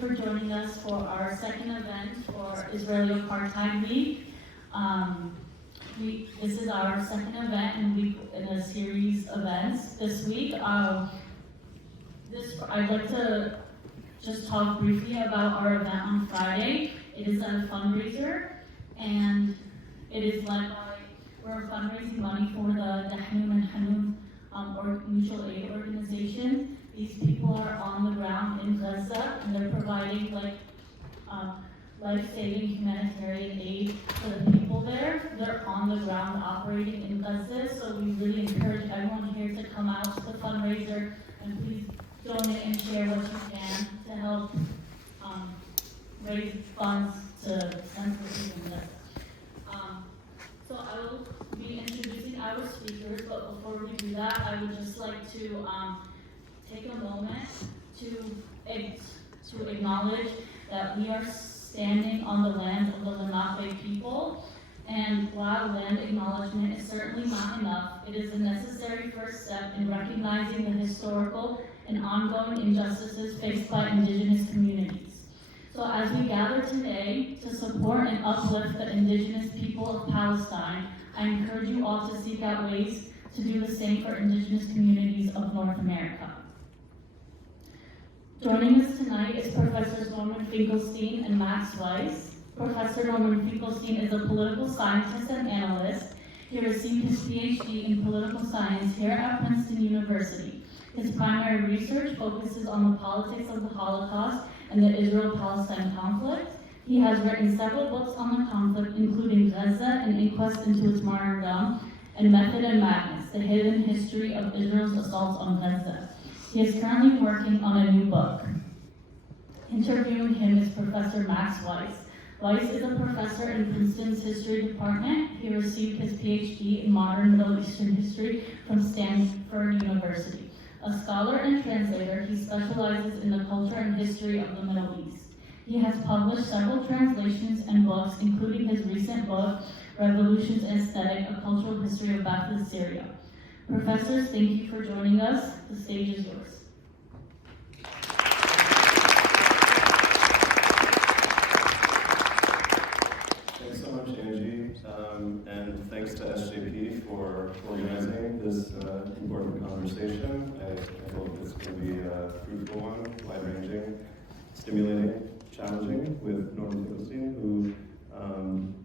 for joining us for our second event for Israeli Apartheid Week. This is our second event in a series of events this week. I'd like to just talk briefly about our event on Friday. It is a fundraiser, and it is led by, we're fundraising money for the Dahnun and Hanun or mutual aid organization. These people are on the ground in Gaza, and they're providing life-saving humanitarian aid for the people there. They're on the ground operating in Gaza, so we really encourage everyone here to come out to the fundraiser and please donate and share what you can to help raise funds to send to the people in Gaza. So I will be introducing our speakers, but before we do that, I would just like to take a moment to acknowledge that we are standing on the land of the Lenape people, and while land acknowledgement is certainly not enough, it is a necessary first step in recognizing the historical and ongoing injustices faced by indigenous communities. So as we gather today to support and uplift the indigenous people of Palestine, I encourage you all to seek out ways to do the same for indigenous communities of North America. Joining us tonight is Professors Norman Finkelstein and Max Weiss. Professor Norman Finkelstein is a political scientist and analyst. He received his PhD in political science here at Princeton University. His primary research focuses on the politics of the Holocaust and the Israel-Palestine conflict. He has written several books on the conflict, including Gaza, An Inquest into Its Martyrdom, and Method and Madness, The Hidden History of Israel's Assaults on Gaza. He is currently working on a new book. Interviewing him is Professor Max Weiss. Weiss is a professor in Princeton's History Department. He received his PhD in Modern Middle Eastern History from Stanford University. A scholar and translator, he specializes in the culture and history of the Middle East. He has published several translations and books, including his recent book, Revolutions and Aesthetic, A Cultural History of Ba'athist Syria. Professors, thank you for joining us. The stage is yours. Thanks so much, Angie, and thanks to SJP for organizing this important conversation. I hope it's going to be a fruitful one, wide-ranging, stimulating, challenging, with Norman Finkelstein, who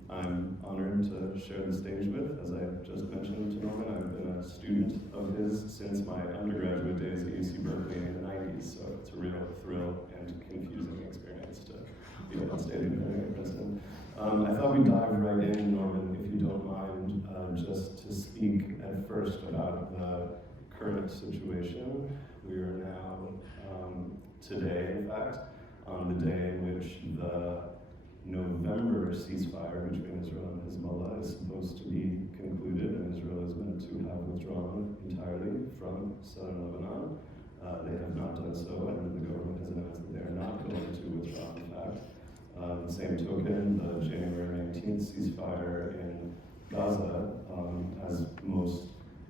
I'm honored to share the stage with. As I just mentioned to Norman, I've been a student of his since my undergraduate days at UC Berkeley in the 90s, so it's a real thrill and confusing experience to be on stage at Princeton. I thought we'd dive right in, Norman, if you don't mind, just to speak at first about the current situation. We are now, today, in fact, on the day in which the November ceasefire between Israel and Hezbollah is supposed to be concluded, and Israel is meant to have withdrawn entirely from southern Lebanon. They have not done so, and the government has announced that they are not going to withdraw, in fact. The same token, the January 19th ceasefire in Gaza, as most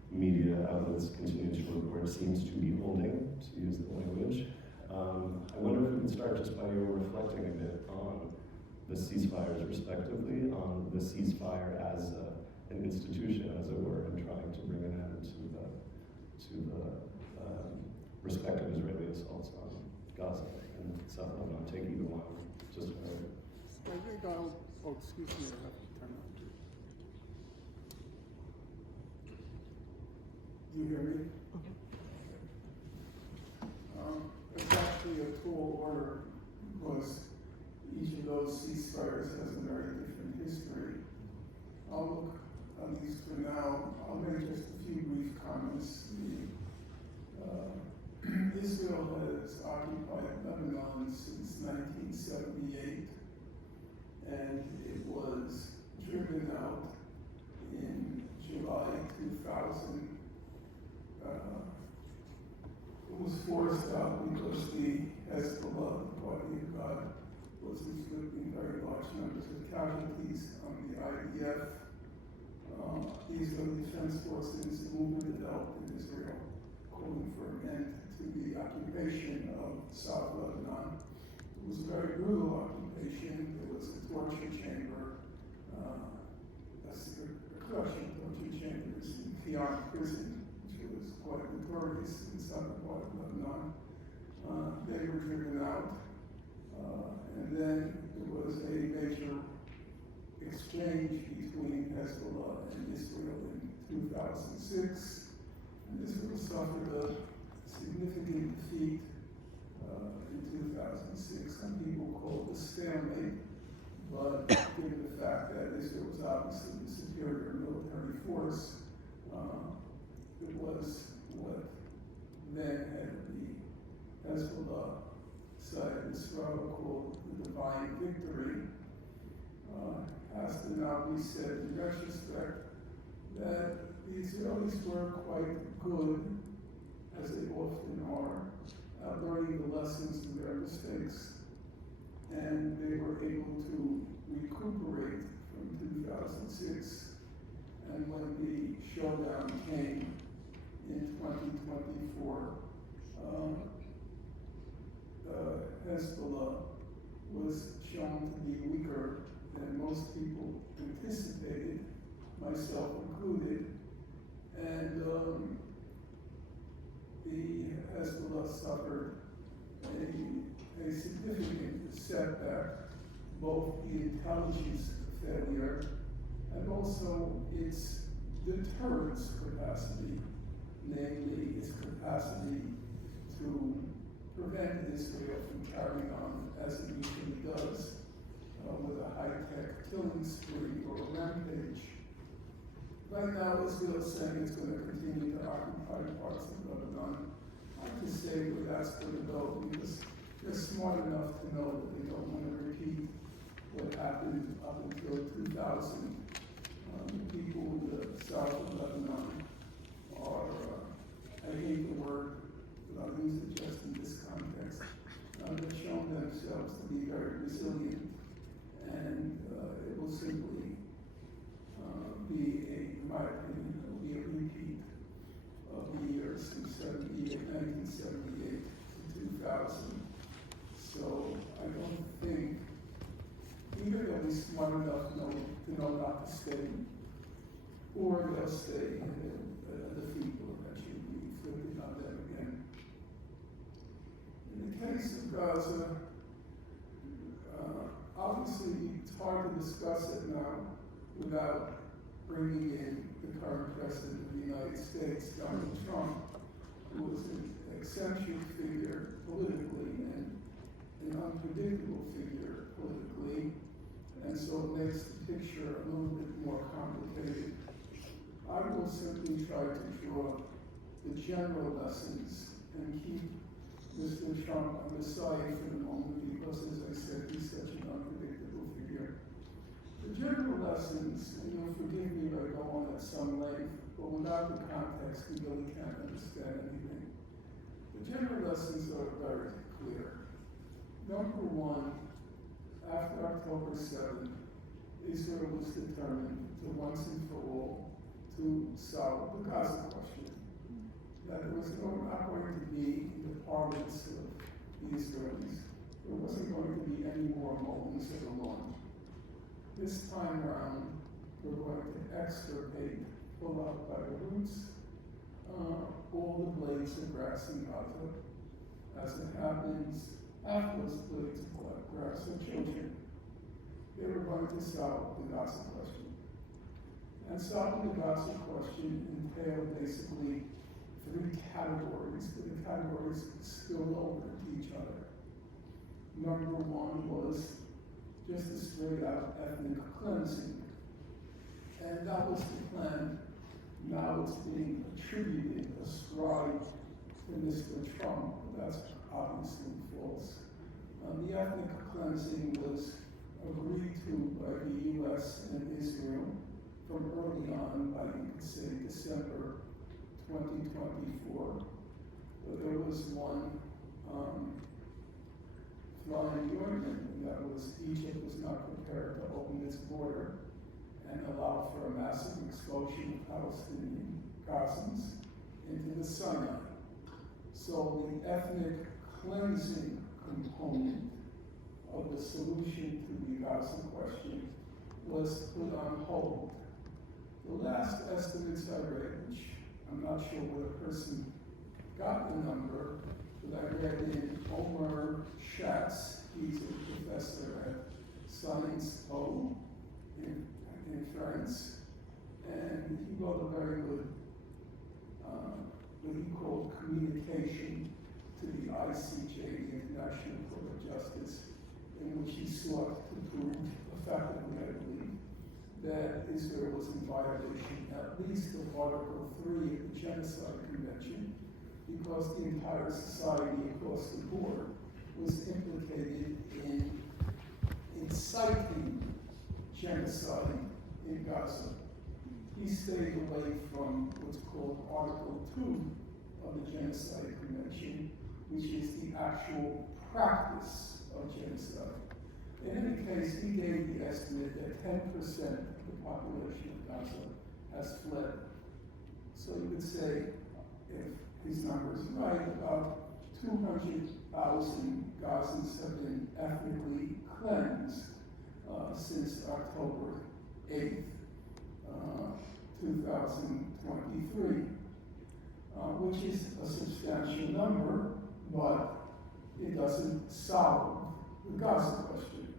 media outlets continue to report, seems to be holding, to use the language. I wonder if we could start just by you reflecting a bit on the ceasefires respectively, on the ceasefire as an institution, as it were, and trying to bring an end to the respective Israeli assaults on Gaza and South Lebanon. Take either one. Just I think oh, excuse me, I have to turn on. Do you hear me? It's actually a tall order because each of those ceasefires has a very different history. I'll look, at least for now, I'll make just a few brief comments. Israel has occupied Lebanon since 1978, and it was driven out in July 2000. It was forced out because the Hezbollah, the Party of God, was inflicting very large numbers of casualties on the IDF. The Israeli Defense Forces movement developed in Israel, calling for an end to the occupation of South Lebanon. It was very brutal occupation. There was a torture chamber, a collection of torture chambers in Kiyan prison, which was quite notorious in the southern part of Lebanon. They were driven out, and then there was a major exchange between Hezbollah and Israel in 2006, and Israel suffered a significant defeat in 2006. Some people call it a stalemate, but given the fact that Israel was obviously the superior military force, it was what then had the Hezbollah side of Israel called the divine victory. Has to now be said in retrospect that the Israelis were quite good, as they often are, at learning the lessons of their mistakes. And they were able to recuperate from 2006. And when the showdown came in 2024, Hezbollah was shown to be weaker than most people anticipated, myself included. And the Hezbollah suffered a significant setback, both the intelligence failure and also its deterrence capacity, namely its capacity to prevent Israel from carrying on as it usually does with a high-tech killing spree or a rampage. Right now, Israel is saying it's going to continue to occupy parts of Lebanon. I have to say where that's going to go because they're smart enough to know that they don't want to repeat what happened up until 2000. The people in the south of Lebanon are, I hate the word, but I'll use it just in this context. They've shown themselves to be very resilient, and it will simply in my opinion, it will be a repeat of the years from 1978 to 2000. So I don't think, either they'll be smart enough to know not to stay, or they'll stay and the defeat will eventually be inflicted on them again. In the case of Gaza, obviously it's hard to discuss it now without bringing in the current president of the United States, Donald Trump, who was an eccentric figure politically and an unpredictable figure politically, and so it makes the picture a little bit more complicated. I will simply try to draw the general lessons and keep Mr. Trump on the side for the moment because, as I said, he's such an unpredictable figure. The general lessons, and you'll forgive me if I go on at some length, but without the context, we really can't understand anything. The general lessons are very clear. Number one, after October 7th, Israel was determined to once and for all to solve the Gaza question. That there was not going to be in the parlance of the Israelis, there wasn't going to be any more moments of the lawn. This time around, we're going to extirpate, pull out by the roots, all the blades of grass in Gaza. As it happens, half those blades of grass are children. They were going to solve the Gaza question. And solving the Gaza question entailed basically three categories, but the categories spill over into each other. Number one was just a straight-out ethnic cleansing. And that was the plan. Now it's being attributed, ascribed to Mr. Trump. That's obviously false. The ethnic cleansing was agreed to by the U.S. and Israel from early on, by you could say December 2024. But there was one flying argument, and that was Egypt was not prepared to open its border and allow for a massive expulsion of Palestinian Gazans into the Sinai. So the ethnic cleansing component Gaza question was put on hold. The last estimates I read, which I'm not sure where the person got the number, but I read in Omer Schatz, he's a professor at Sciences Po in France, and he wrote a very good, what he called communication to the ICJ, the International Court of Justice, in which he sought to prove, effectively, I believe, that Israel was in violation, at least of Article 3 of the Genocide Convention, because the entire society across the board was implicated in inciting genocide in Gaza. He stayed away from what's called Article 2 of the Genocide Convention, which is the actual practice of genocide. In any case, he gave the estimate that 10% of the population of Gaza has fled. So you would say, if his number is right, about 200,000 Gazans have been ethnically cleansed since October 8th, 2023, which is a substantial number, but it doesn't solve the Gaza question.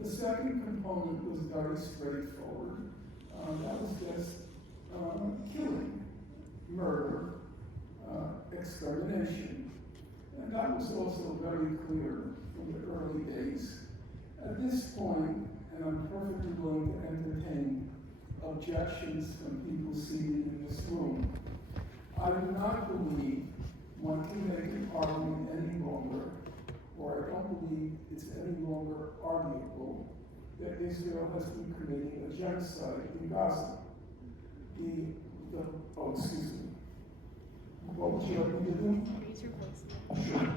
The second component was very straightforward. That was just killing, murder, extermination. And that was also very clear from the early days. At this point, and I'm perfectly willing to entertain objections from people seated in this room, I do not believe one can make an argument any longer, or I don't believe it's any longer arguable, that Israel has been committing a genocide in Gaza. Excuse me. What would you like me to do? Raise your voice. Sure.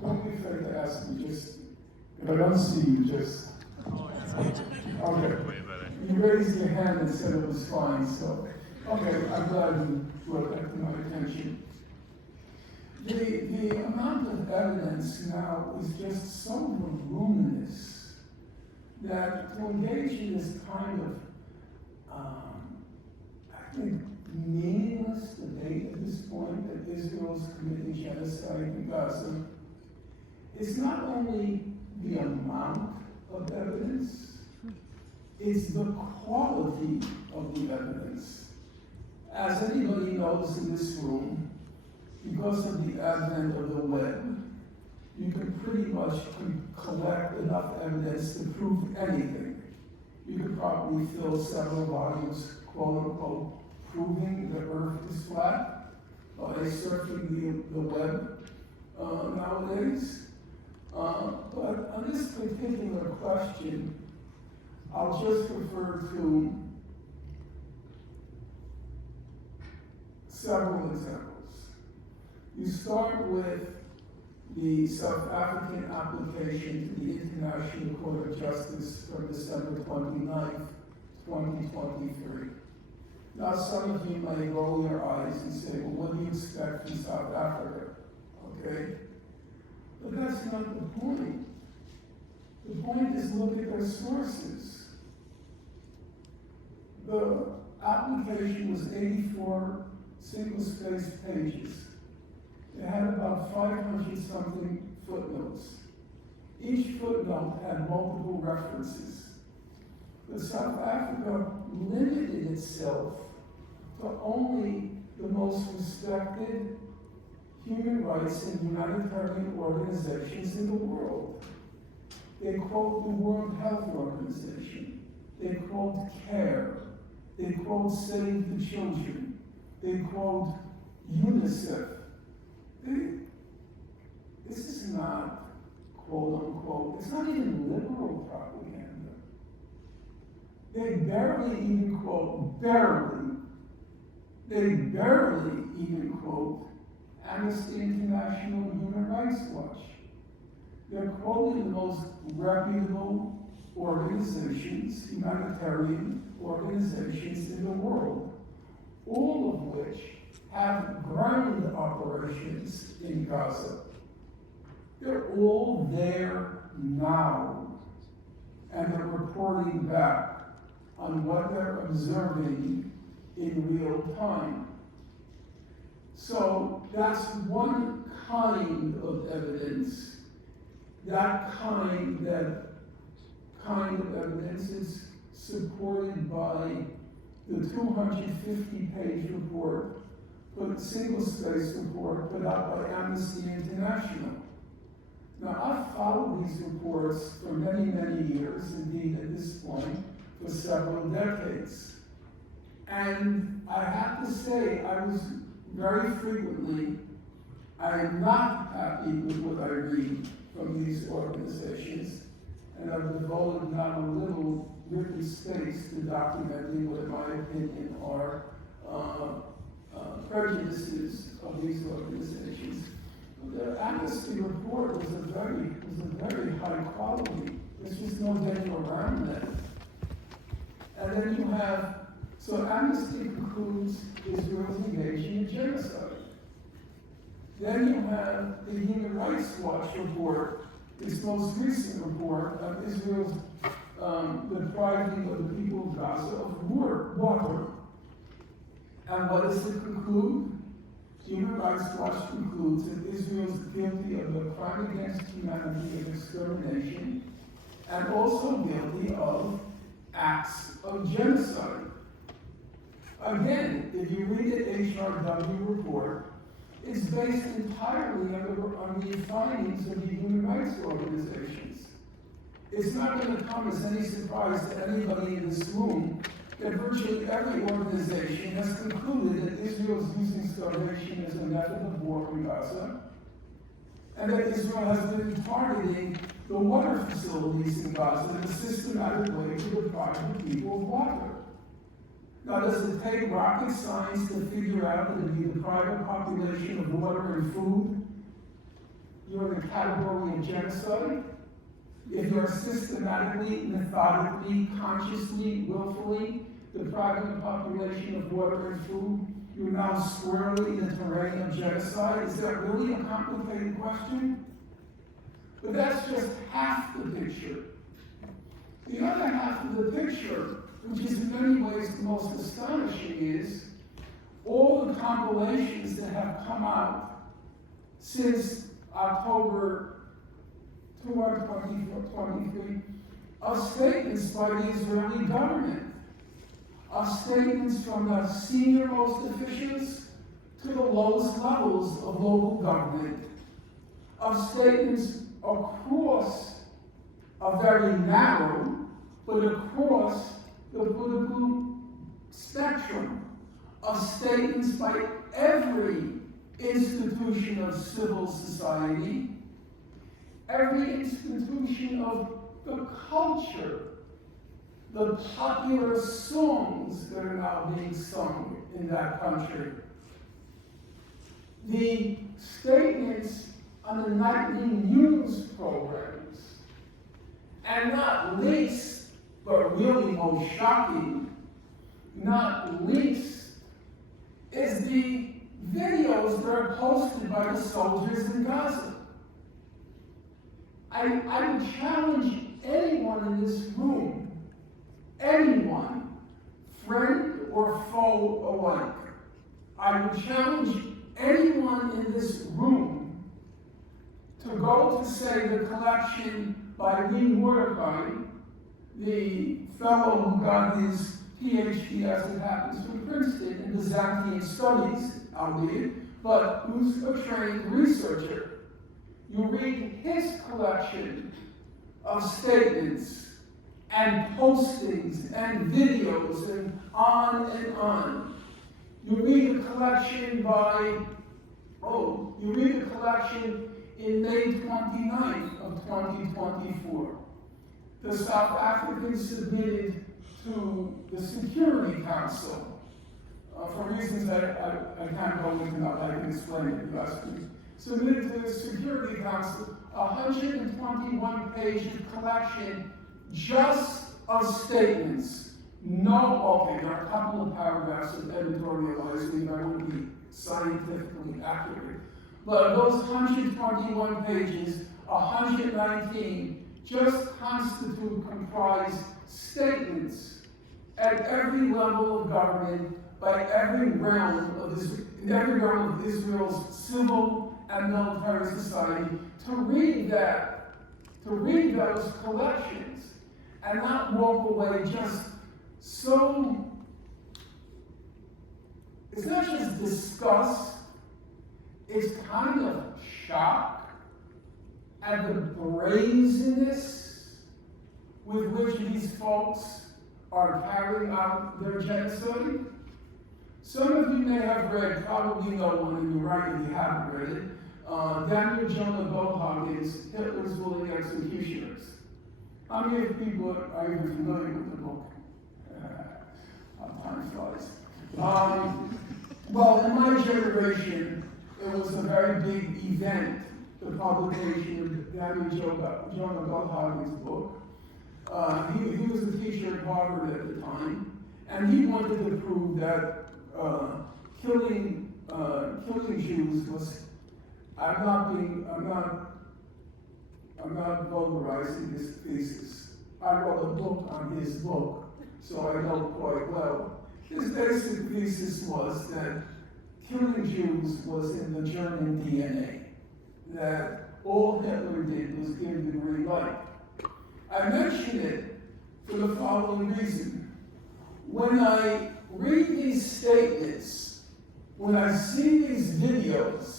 Don't be afraid to ask me, just, if I don't see you, just. Okay. You raised your hand and said it was fine, so, okay, I'm glad you brought that to my attention. The amount of evidence now is just so voluminous that to engage in this kind of, I think, meaningless debate at this point that Israel's committing genocide in Gaza, it's not only the amount of evidence, it's the quality of the evidence. As anybody knows in this room, because of the advent of the web, you can pretty much collect enough evidence to prove anything. You could probably fill several volumes, quote unquote, proving the earth is flat by surfing the web nowadays. But on this particular question, I'll just refer to several examples. You start with the South African application to the International Court of Justice from December 29th, 2023. Now, some of you may roll your eyes and say, well, what do you expect from South Africa? Okay? But that's not the point. The point is look at their sources. The application was 84 single-spaced pages. It had about 500-something footnotes. Each footnote had multiple references. But South Africa limited itself to only the most respected human rights and humanitarian organizations in the world. They quote the World Health Organization. They quote CARE. They quote Save the Children. They quote UNICEF. This is not, quote unquote, it's not even liberal propaganda. They barely even quote, they barely even quote Amnesty International and Human Rights Watch. They're quoting the most reputable organizations, humanitarian organizations in the world, all of which have ground operations in Gaza. They're all there now. reporting back on what they're observing in real time. So that's one kind of evidence. That kind of evidence is supported by the 250-page report, single-space report put out by Amnesty International. Now, I've followed these reports for many, many years, indeed at this point, for several decades. And I have to say, I am not happy with what I read from these organizations, and I've devoted not a little written space to documenting what, in my opinion, are prejudices of these organizations. The Amnesty report was a very high quality. There's just no getting around that. And then you have, so Amnesty concludes Israel's engaging in genocide. Then you have the Human Rights Watch report, its most recent report of Israel's depriving of the people of Gaza of water. And what does it conclude? Human Rights Watch concludes that Israel is guilty of the crime against humanity of extermination and also guilty of acts of genocide. Again, if you read the HRW report, it's based entirely on the findings of the human rights organizations. It's not going to come as any surprise to anybody in this room that virtually every organization has concluded that Israel is using starvation as a method of war in Gaza, and that Israel has been targeting the water facilities in Gaza in a systematic way to deprive the people of water. Now, does it take rocket science to figure out that if you deprive a population of water and food, you're in the category of genocide? If you're systematically, methodically, consciously, willfully depriving a population of water and food, you're now squarely in the terrain of genocide? Is that really a complicated question? But that's just half the picture. The other half of the picture, which is in many ways the most astonishing, is all the compilations that have come out since October 2023 of statements by the Israeli government, of statements from the senior-most officials to the lowest levels of local government, of statements across a very narrow, but across the political spectrum, of statements by every institution of civil society, every institution of the culture, the popular songs that are now being sung in that country, the statements on the nightly news programs, and not least, but really most shocking, not least, is the videos that are posted by the soldiers in Gaza. I would challenge anyone in this room, anyone, friend or foe alike, I would challenge anyone in this room to go to, say, the collection by Lee Mordecai, the fellow who got his PhD, as it happens, from Princeton in Byzantine studies, albeit, but who's a trained researcher. You read his collection of statements and postings and videos and on and on. You read a collection in May 29th of 2024. The South Africans submitted to the Security Council, for reasons that I can't go into now, I can explain it if you ask me. Submitted to the Security Council a 121-page collection just of statements. There are a couple of paragraphs of editorializing that would be scientifically accurate. But those 121 pages, 119 just comprise statements at every level of government by every realm of Israel's civil and military society, to read those collections and not walk away just so, it's not just disgust, it's kind of shock at the brazenness with which these folks are carrying out their genocide. Some of you may have read, probably know one of you, right, if you haven't read it, Daniel Jonah Goldhagen's Hitler's Willing Executioners. How many of people are even familiar with the book? Time flies. Well, in my generation, it was a very big event, the publication of Daniel Jonah Goldhagen's book. He was a teacher at Harvard at the time, and he wanted to prove that killing Jews was. I'm not vulgarizing his thesis. I wrote a book on his book, so I know quite well. His basic thesis was that killing Jews was in the German DNA, that all Hitler did was give the green light. I mention it for the following reason. When I read these statements, when I see these videos,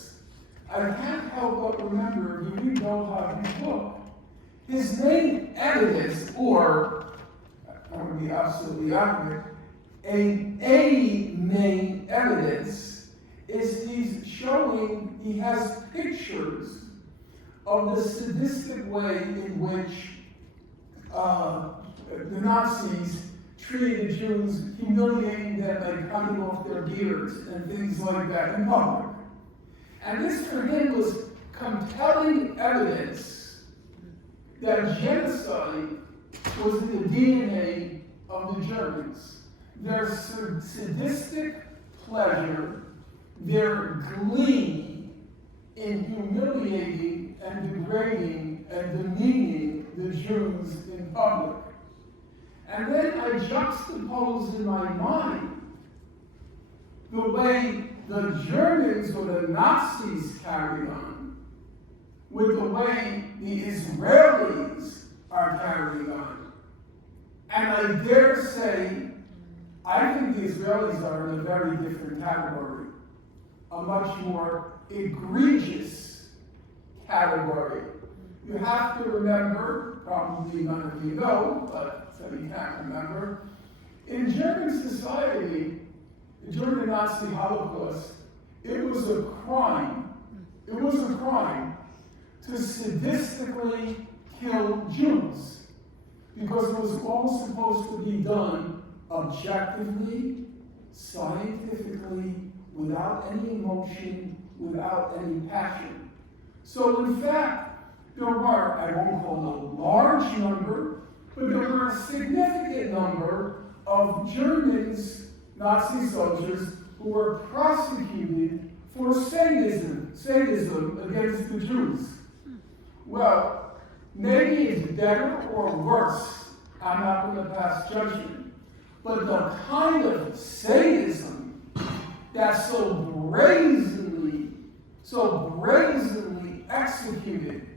I can't help but remember, if you read Goldhagen's book, his main evidence, or, I want to be absolutely accurate, a main evidence is he has pictures of the sadistic way in which the Nazis treated Jews, humiliating them and cutting off their beards and things like that in public. And this for him was compelling evidence that genocide was in the DNA of the Germans. Their sadistic pleasure, their glee in humiliating and degrading and demeaning the Jews in public. And then I juxtaposed in my mind the way the Germans or the Nazis carried on with the way the Israelis are carrying on. And I dare say, I think the Israelis are in a very different category, a much more egregious category. You have to remember, probably none of you know, but so you can't remember, in German society, during the Nazi Holocaust, it was a crime to sadistically kill Jews, because it was all supposed to be done objectively, scientifically, without any emotion, without any passion. So in fact, there were, I won't call a large number, but there were a significant number of Germans, Nazi soldiers, who were prosecuted for sadism against the Jews. Well, maybe it's better or worse. I'm not going to pass judgment. But the kind of sadism that's so brazenly executed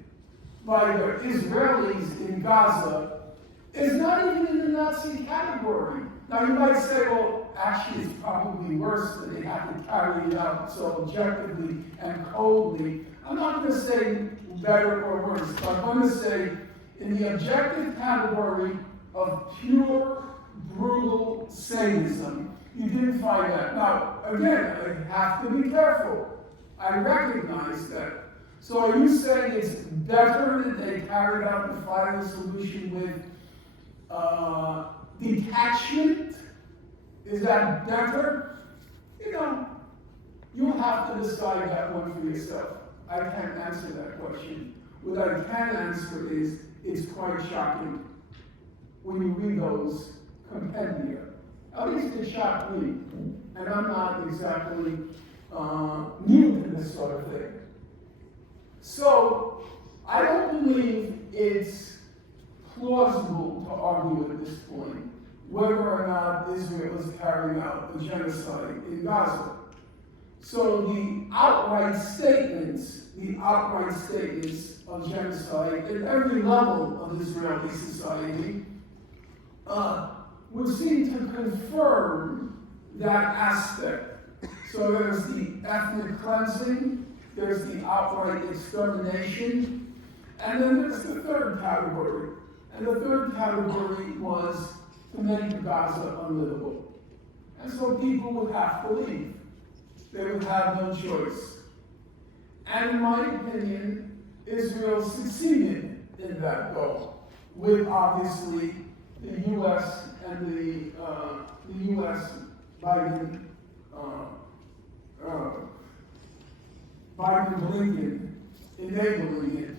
by the Israelis in Gaza is not even in the Nazi category. Now you might say, well, actually it's probably worse that they have to carry it out so objectively and coldly. I'm not going to say better or worse, but I'm going to say in the objective category of pure, brutal sadism, you didn't find that. Now, again, I have to be careful. I recognize that. So are you saying it's better that they carried out the final solution with detachment? Is that better? You know, you have to decide that one for yourself. I can't answer that question. What I can answer is, it's quite shocking when you read those compendia. At least it shocked me. And I'm not exactly new to this sort of thing. So, I don't believe it's plausible to argue at this point whether or not Israel is carrying out a genocide in Gaza. So the outright statements of genocide at every level of Israeli society would seem to confirm that aspect. So there's the ethnic cleansing, there's the outright extermination, and then there's the third category. And the third category was to make Gaza unlivable. And so people would have to leave. They would have no choice. And in my opinion, Israel succeeded in that goal, with obviously the U.S. and the U.S. Biden-Blinken enabling it.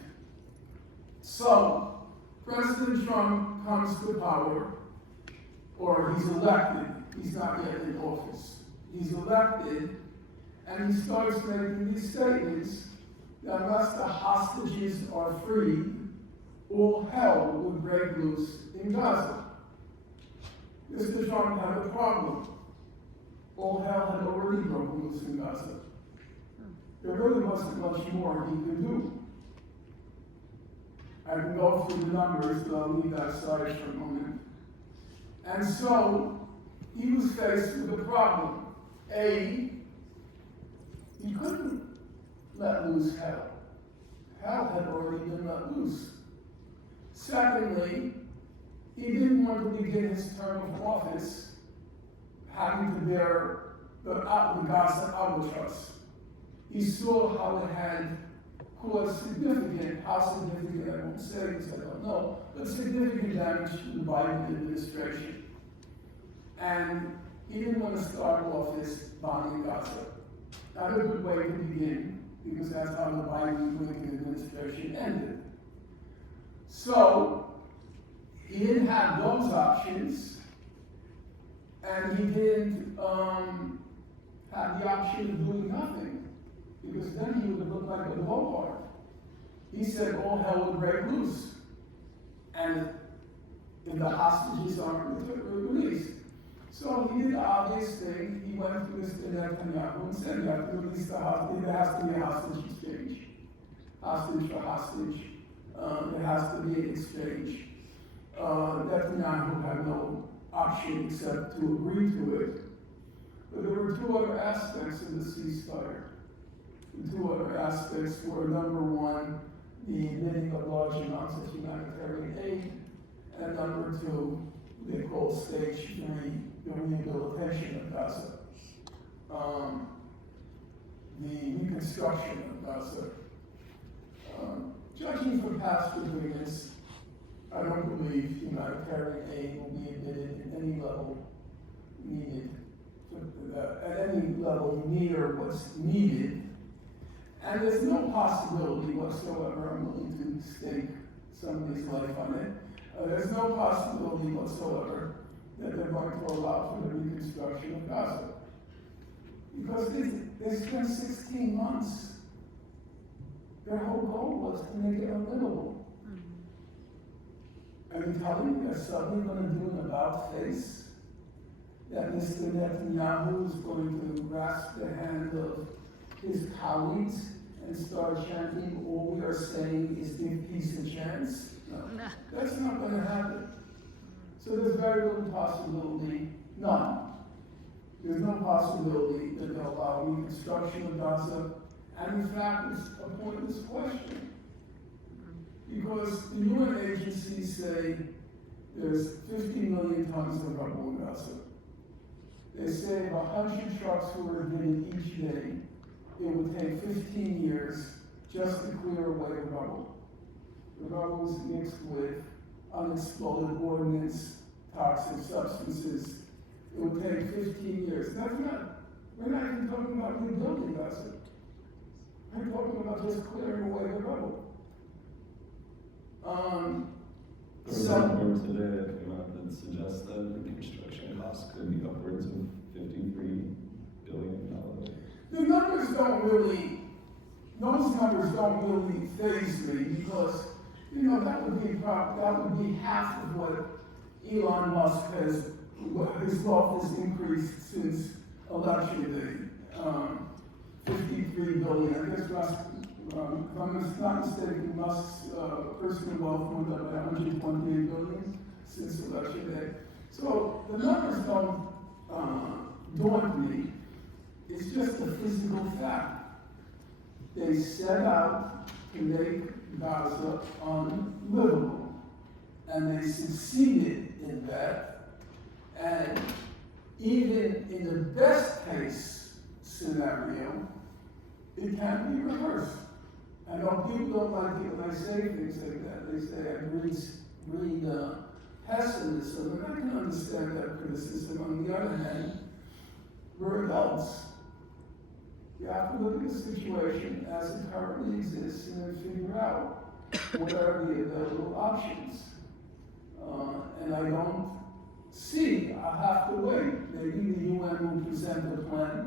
So, President Trump comes to power, or he's elected. He's not yet in office. He's elected, and he starts making these statements that unless the hostages are freed, all hell would break loose in Gaza. Mr. Trump had a problem. All hell had already broken loose in Gaza. There really wasn't much more he could do. I can go through the numbers, but I'll leave that aside for a moment. And so, he was faced with a problem. A, he couldn't let loose hell. Hell had already been let loose. Secondly, he didn't want to begin his term of office having to bear the Gaza albatross. He saw how it had caused significant, how significant, I won't say because I don't know, but significant damage to the Biden administration. And he didn't want to start off this bombing Gaza. Not a good way to begin, because that's how the Biden-Blinken administration ended. So, he didn't have those options, and he didn't have the option of doing nothing, because then he would have looked like a blowhard. He said all hell would break loose, and if the hostages aren't released. So he did the obvious thing. He went to Mr. Netanyahu and said, you have to release the hostage. There has to be a hostage exchange. Hostage for hostage. There has to be an exchange. Netanyahu had no option except to agree to it. But there were two other aspects of the ceasefire. The two other aspects were, number one, the emitting of large amounts of humanitarian aid, and number two, they call stage 3, the rehabilitation of Gaza, the reconstruction of Gaza. Judging from past agreements, I don't believe humanitarian aid will be admitted at any level needed, at any level near what's needed. And there's no possibility whatsoever, I'm willing to stake somebody's life on it, there's no possibility whatsoever that they're going to allow for the reconstruction of Gaza. Because they spent 16 months. Their whole goal was to make it unlivable. Are you telling me they're suddenly going to do an about-face? That Mr. Netanyahu is going to grasp the hand of his colleagues and start chanting, all we are saying is give peace a chance? No, that's not going to happen. So there's very little possibility, none. There's no possibility that they'll allow reconstruction of Gaza, and in fact, it's a pointless question. Because the UN agencies say there's 50 million tons of rubble in Gaza. They say if 100 trucks were admitted each day, it would take 15 years just to clear away the rubble. The rubble is mixed with unexploded ordnance, toxic substances. It would take 15 years. We're not even talking about rebuilding Gaza. We're talking about just clearing away the rubble. There was a report today that came out that suggests that reconstruction costs could be upwards of $53 billion. Those numbers don't really faze me, because You know, that would be half of what Elon Musk what his wealth has increased since election day. 53 billion. I guess Musk, if I'm not mistaken, Musk's personal wealth went up by 128 billion since election day. So the numbers don't daunt me. It's just a physical fact. They set out to make Gaza unlivable, and they succeeded in that. And even in the best case scenario, it can be reversed. I know people don't like it when I say things like that. They say I breed pessimism, and I can understand that criticism. On the other hand, we're adults. You have to look at the situation as it currently exists and then figure out what are the available options. And I don't see, I'll have to wait. Maybe the UN will present a plan.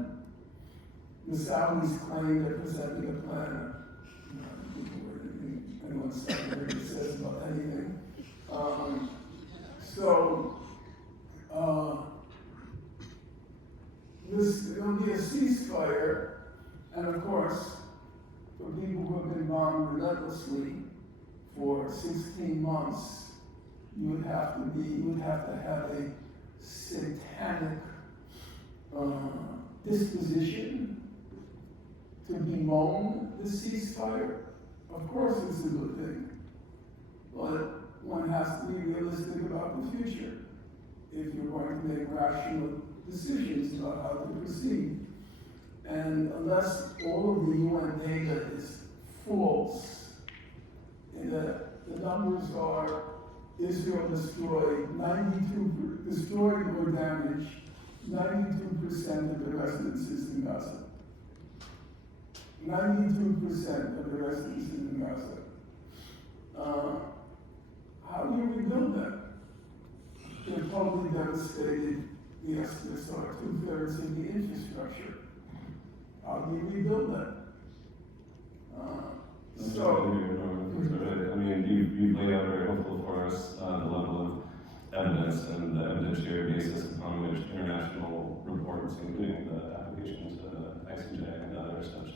The Saudis claim they're presenting a plan. Anyone really says about anything. There'll be a ceasefire, and of course, for people who have been bombed relentlessly for 16 months, you would have to have a satanic disposition to bemoan the ceasefire. Of course it's a good thing, but one has to be realistic about the future if you're going to make rational decisions about how to proceed. And unless all of the UN data is false, and the numbers are Israel destroyed or damaged 92% of the residences in Gaza. 92% of the residents in Gaza. How do you rebuild that? They're totally devastated. The estimates are 2/3 of the infrastructure. How do you rebuild that? I mean, you've laid out very helpful for us the level of evidence and the evidentiary basis upon which international reports, including the application to the ICJ and other such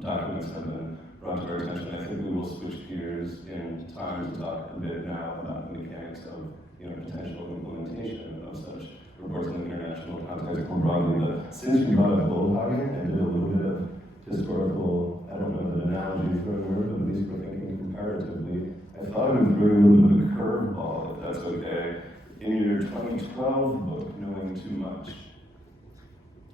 documents have been brought to our attention. I think we will switch gears in time to talk a bit now about the mechanics of potential implementation of such reports in the international context more broadly. But since you brought up gold hogging and did a little bit of historical, I don't know the analogy for a word, but at least we're thinking comparatively, I thought I would throw you a little bit of a curveball, if that's okay. In your 2012 book, Knowing Too Much,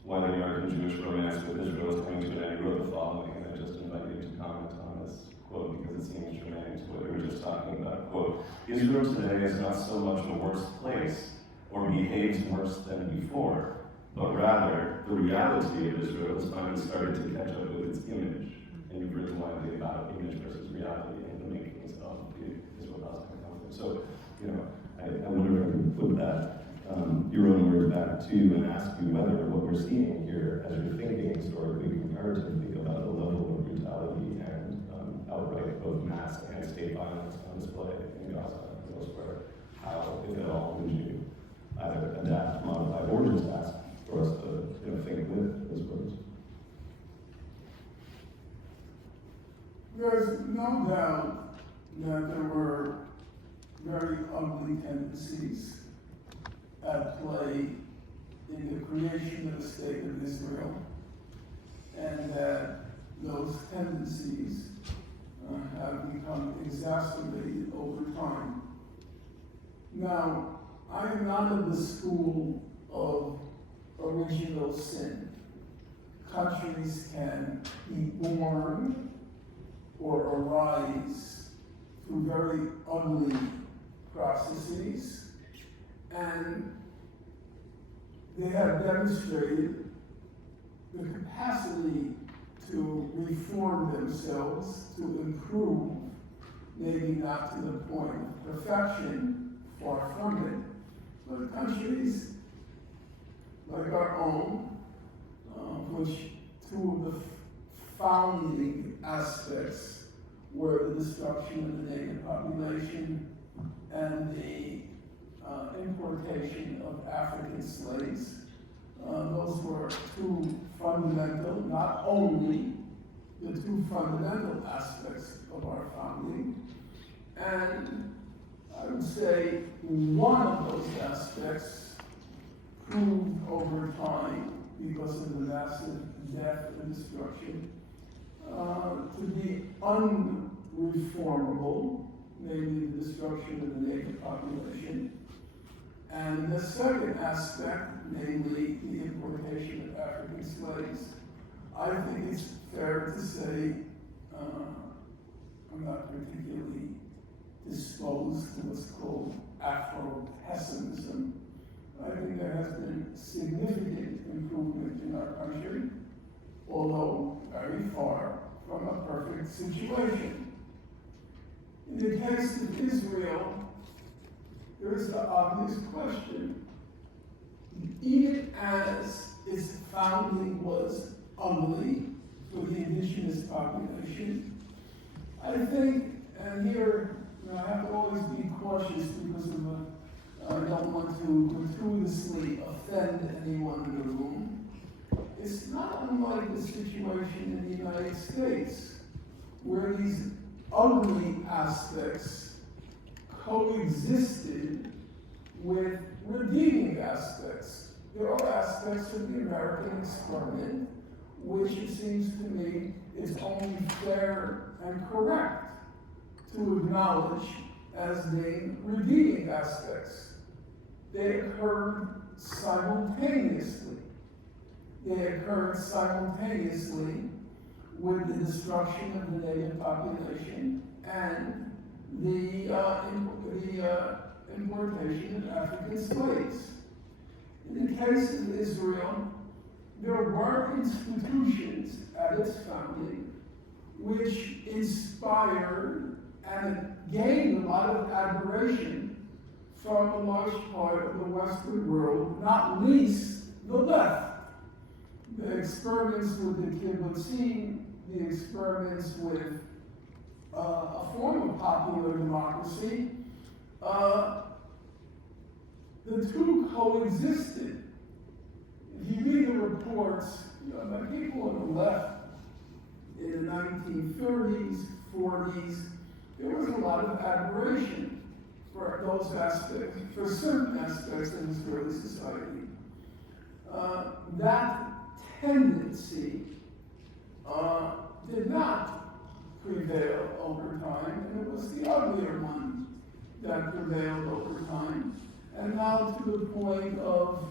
Why the American Jewish Romance with Israel is Coming to an End, you wrote the following, and I just invite you to comment on this quote because it seems germane to what you were just talking about. Quote, Israel today is not so much a worse place or behaves worse than before, but rather the reality of Israel has finally started to catch up with its image. And you've written widely about image versus reality and the makings of the Israel-Palestine conflict. So, I wonder if I could put that your own word back to you and ask you whether what we're seeing here, as you're thinking historically, comparatively about the level of brutality and outright both mass and state violence on display in Gaza and elsewhere, how, if at all, would you either adapt, modify, or just ask for us to think with those words? There's no doubt that there were very ugly tendencies at play in the creation of the state of Israel, and that those tendencies have become exacerbated over time. Now, I am not of the school of original sin. Countries can be born or arise through very ugly processes, and they have demonstrated the capacity to reform themselves, to improve, maybe not to the point of perfection, far from it, but countries like our own, which two of the founding aspects were the destruction of the native population and the importation of African slaves. Those were two fundamental, not only the two fundamental aspects of our founding. And I would say one of those aspects proved over time, because of the massive death and destruction, to be unreformable, namely the destruction of the native population. And the second aspect, namely the importation of African slaves, I think it's fair to say, I'm not particularly disposed to what's called Afro-pessimism. I think there has been significant improvement in our country, although very far from a perfect situation. In the case of Israel, there is the obvious question. Even as its founding was ugly for the indigenous population, I think, and here I have to always be cautious because of I don't want to gratuitously offend anyone in the room. It's not unlike the situation in the United States, where these ugly aspects coexisted with redeeming aspects. There are aspects of the American experiment which it seems to me is only fair and correct to acknowledge as being redeeming aspects. They occurred simultaneously. They occurred simultaneously with the destruction of the native population and the importation of African slaves. In the case of Israel, there were institutions at its founding which inspired and gained a lot of admiration from a large part of the Western world, not least the left. The experiments with the kibbutzim, the experiments with a form of popular democracy, the two coexisted. If you read the reports by people on the left in the 1930s, 40s, there was a lot of admiration for those aspects, for certain aspects of Israeli society. That tendency did not prevail over time, and it was the uglier one that prevailed over time. And now to the point of,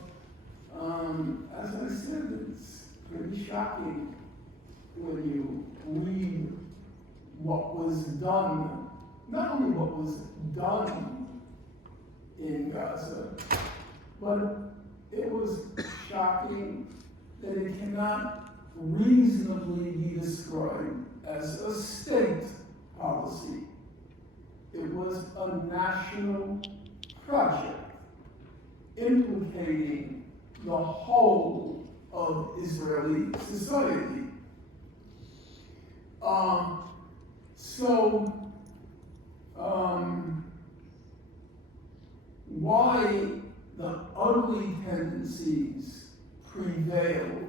as I said, it's pretty shocking when you read what was done, not only what was done in Gaza, but it was shocking that it cannot reasonably be described as a state policy. It was a national project implicating the whole of Israeli society. Why the ugly tendencies prevailed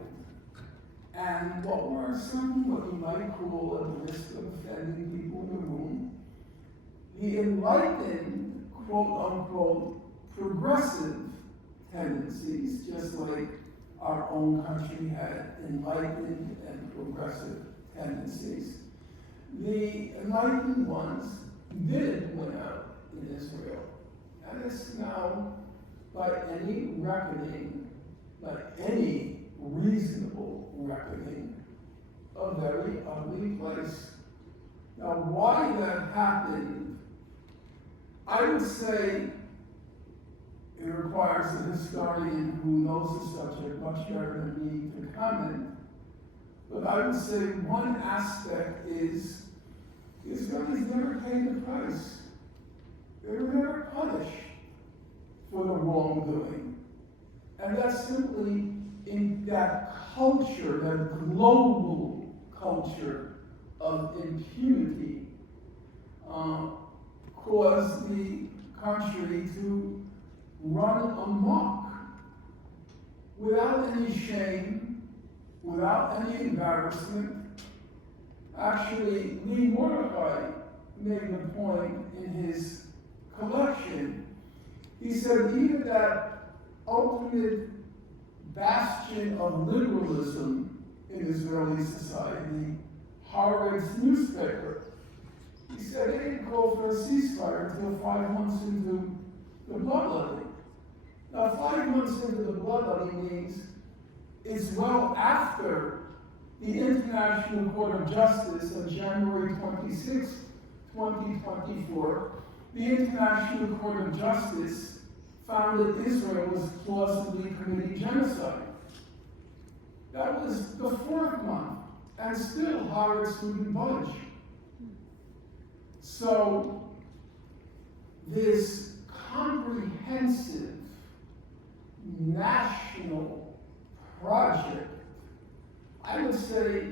and what were some, what you might call, at the risk of offending people in the room, the enlightened, quote unquote, progressive tendencies, just like our own country had enlightened and progressive tendencies. The enlightened ones did win out in Israel. And it's now, by any reckoning, by any reasonable reckoning, a very ugly place. Now, why that happened, I would say it requires a historian who knows the subject much better than me to comment. But I would say one aspect is Israelis never paid the price. They were never punished for the wrongdoing. And that's simply in that culture, that global culture of impunity caused the country to run amok without any shame, without any embarrassment. Actually, Lee Mordecai made the point in his collection. He said even that ultimate bastion of liberalism in Israeli society, Haaretz newspaper, he said they didn't call for a ceasefire until 5 months into the bloodletting. Now, 5 months into the bloodletting means it's well after the International Court of Justice on January 26, 2024, the International Court of Justice found that Israel was plausibly committing genocide. That was the 4th month, and still Haaretz wouldn't budge. So, this comprehensive national project, I would say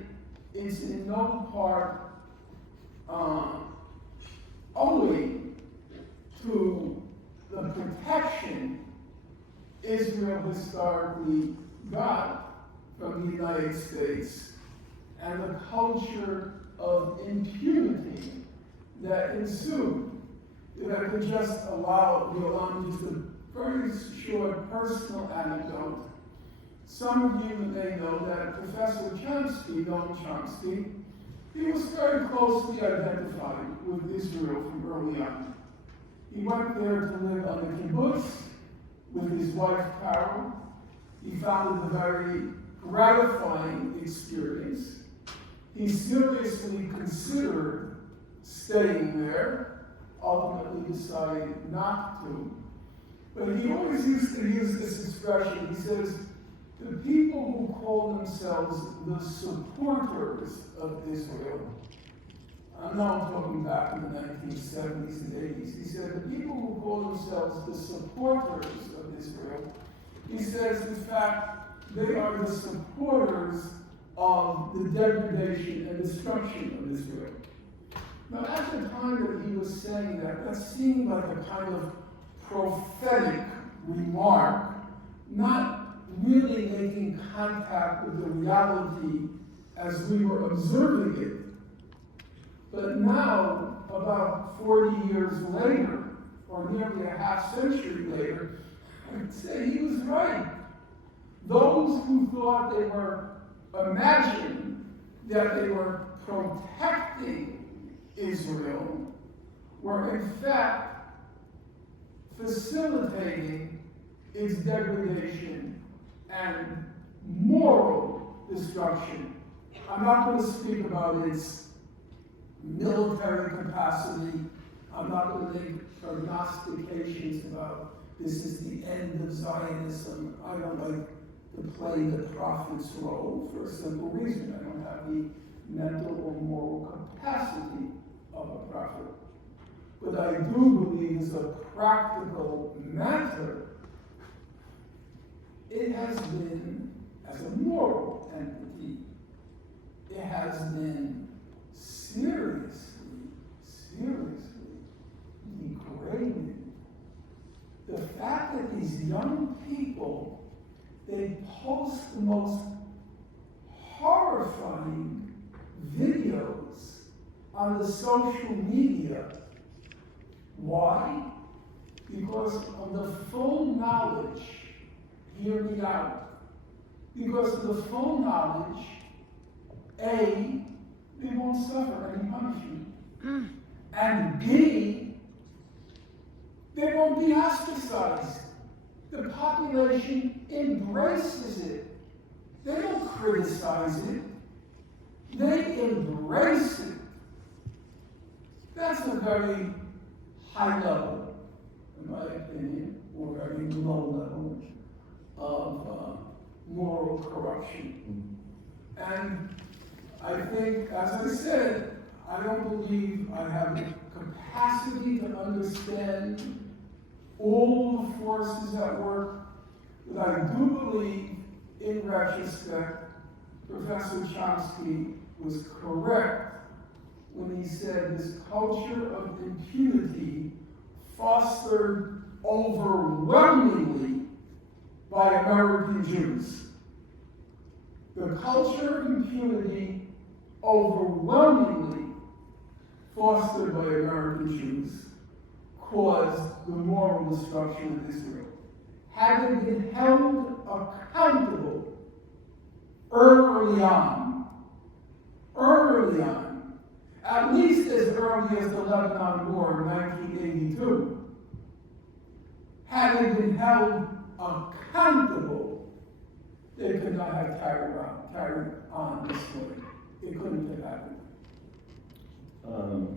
it's in no part owing to the protection Israel historically got from the United States and the culture of impunity that ensued. If I could just allow me just a very short personal anecdote. Some of you may know that Professor Chomsky, Noam Chomsky, he was very closely identified with Israel from early on. He went there to live on the kibbutz with his wife Carol. He found it a very gratifying experience. He seriously considered staying there, ultimately decided not to. But he always used to use this expression. He says, the people who call themselves the supporters of Israel, I'm now talking back in the 1970s and 80s, he said, the people who call themselves the supporters of Israel, he says, in fact, they are the supporters of the degradation and destruction of Israel. Now, at the time that he was saying that, that seemed like a kind of prophetic remark, not really making contact with the reality as we were observing it. But now, about 40 years later, or nearly a half century later, I'd say he was right. Those who thought they were imagining that they were protecting Israel were in fact facilitating its degradation and moral destruction. I'm not going to speak about its military capacity. I'm not going to make prognostications about this is the end of Zionism. I don't like to play the prophet's role for a simple reason. I don't have the mental or moral capacity of a prophet. But I do believe as a practical matter, it has been, as a moral entity, it has been seriously degraded. The fact that these young people, they post the most horrifying videos on the social media. Why? Because of the full knowledge, hear me out, because of the full knowledge, A, they won't suffer any punishment, and B, they won't be ostracized. The population embraces it. They don't criticize it. They embrace it. That's a very high level, in my opinion, or very low level of moral corruption. And I think, as I said, I don't believe I have the capacity to understand all the forces at work, but I do believe, in retrospect, Professor Chomsky was correct when he said this culture of impunity fostered overwhelmingly by American Jews. The culture of impunity overwhelmingly fostered by American Jews caused the moral destruction of Israel. Having been held accountable early on, at least as early as the Lebanon War in 1982, having been held accountable, they could not have carried on this way. It couldn't have happened.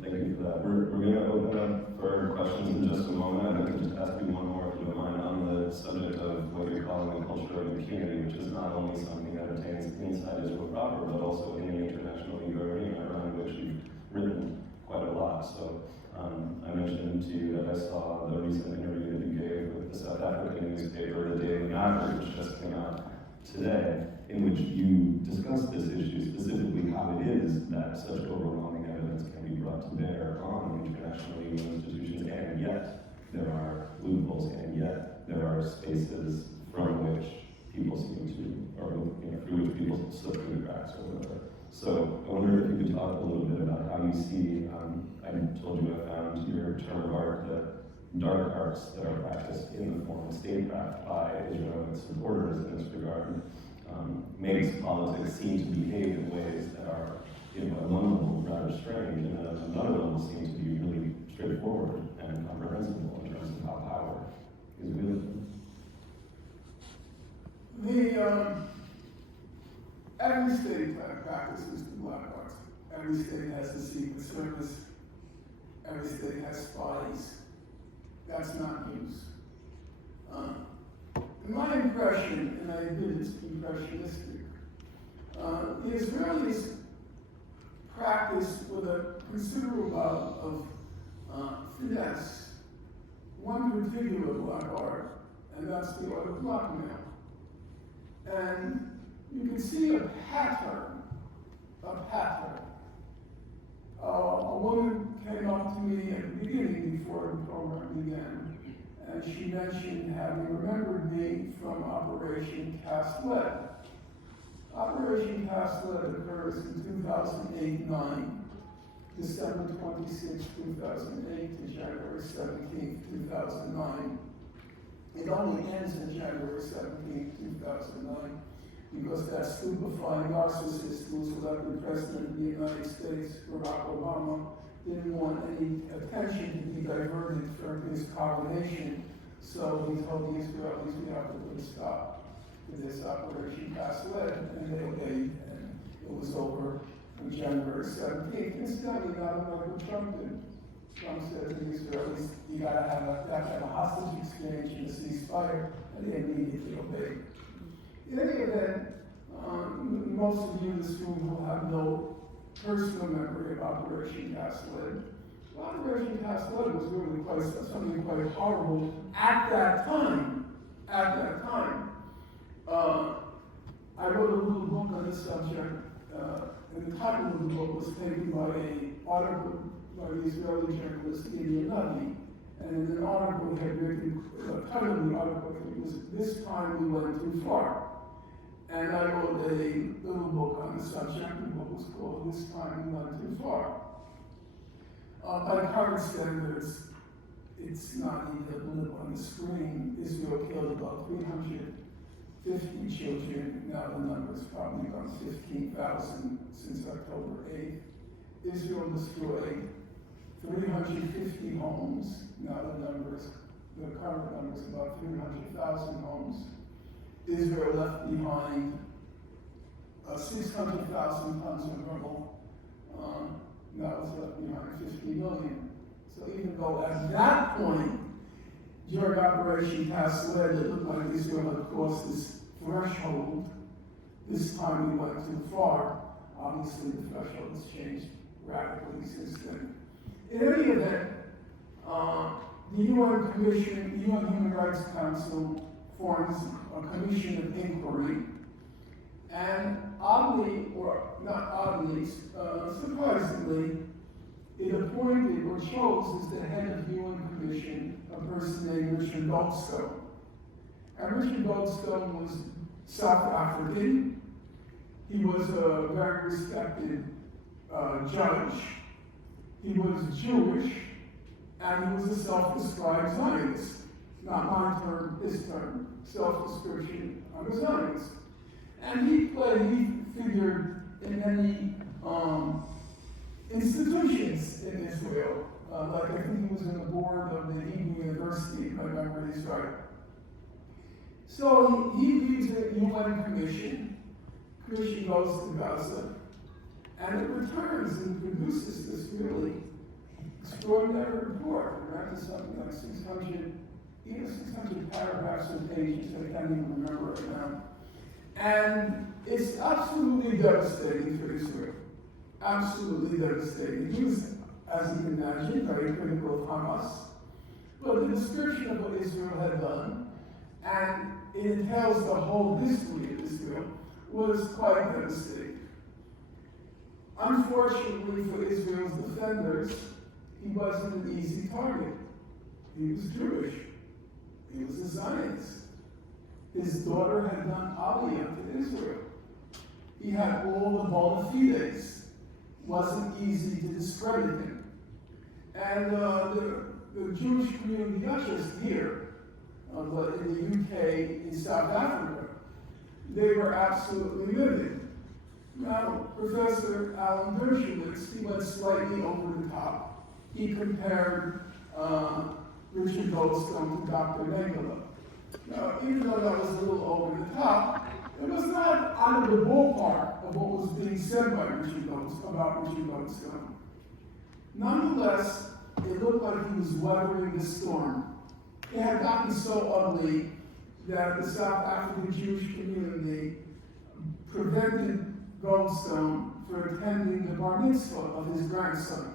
Thank you for that. We're going to open up for questions in just a moment. I can just ask you one more, if you don't mind, on the subject of what you're calling the culture of impunity, which is not only something that obtains inside Israel proper, but also in the international legal arena, around which you've written quite a lot. So I mentioned to you that I saw the recent interview that you gave with the South African newspaper, the Daily Matter, which just came out today, in which you discussed this issue, specifically how it is that such overwhelming evidence can be brought to bear on international legal institutions, and yet there are loopholes, and yet there are spaces from which people seem to, or through which people slip through the cracks or whatever. So I wonder if you could talk a little bit about how you see, I told you I found your term of art, the dark arts that are practiced in the form of statecraft by Israel and its supporters in this regard, makes politics seem to behave in ways that are, at one level, rather strange, and at another level seem to be really straightforward and comprehensible in terms of how power is wielded. Every state practices the black arts. Every state has the Secret Service. Every state has spies. That's not news. My impression, and I admit it's impressionistic, the Israelis practice with a considerable amount of finesse one particular black art, and that's the art of blackmail. And you can see a pattern. A woman came up to me at the beginning before the program began, and she mentioned having remembered me from Operation Cast Lead. Operation Cast Lead occurs in 2008-9, December 26, 2008 to January 17, 2009. It only ends on January 17, 2009, because that stupefying narcissist who was elected president of the United States, Barack Obama, didn't want any attention to be diverted from his coronation, so he told the Israelis, we have to put a stop to this Operation Cast Lead, and they obeyed, and it was over on January 17th. Incidentally, not unlike Trump did. Trump said to the Israelis, you gotta have a hostage exchange and a ceasefire, and they immediately obeyed. In any event, most of you in this room will have no personal memory of Operation Cast Lead. Well, Operation Cast Lead was really something quite horrible at that time. I wrote a little book on this subject, and the title of the book was taken by an article by the Israeli journalist Gideon Levy. And in an article he had written, the title of the article was "This Time We Went Too Far." And I wrote a little book on the subject. The book was called "This Time We Went Too Far." By current standards, it's not even a blip on the screen. Israel killed about 350 children. Now the number's probably gone 15,000 since October 8th. Israel destroyed 350 homes. Now the current number is about 300,000 homes. Israel left behind 600,000 tons of rubble. Now it's left behind 50 million. So even though at that point, during Operation Cast Lead, it looked like Israel had crossed this threshold, this time we went too far. Obviously, the threshold has changed radically since then. In any event, the UN Human Rights Council forms a commission of inquiry, and oddly, or not oddly, surprisingly, it appointed or chose as the head of the UN Commission a person named Richard Goldstone. And Richard Goldstone was South African. He was a very respected judge. He was Jewish, and he was a self-described Zionist. Not my term, his term, self-description of a Zionist. And he figured in many institutions in Israel. Like I think he was in the board of the Hebrew University, if my memory is right. So he leads a UN commission. Commission goes to Gaza, and it returns and produces this really extraordinary report. Around something like 600 paragraphs or pages. I can't even remember right now. And it's absolutely devastating for Israel. Absolutely devastating. He was, as you can imagine, very critical of Hamas. But the description of what Israel had done, and it tells the whole history of Israel, was quite devastating. Unfortunately for Israel's defenders, he wasn't an easy target. He was Jewish. He was a Zionist. His daughter had done Aliyah to Israel. He had all the bona fides. Wasn't easy to discredit him. And the Jewish community, not just here, but in the UK, in South Africa, they were absolutely livid. Now, Professor Alan Dershowitz, he went slightly over the top. He compared Richard Goldstone to Dr. Mengele. Now, even though that was a little over the top, it was not out of the ballpark of what was being said by Richard Goldstone. Nonetheless, it looked like he was weathering the storm. It had gotten so ugly that the South African Jewish community prevented Goldstone from attending the bar mitzvah of his grandson,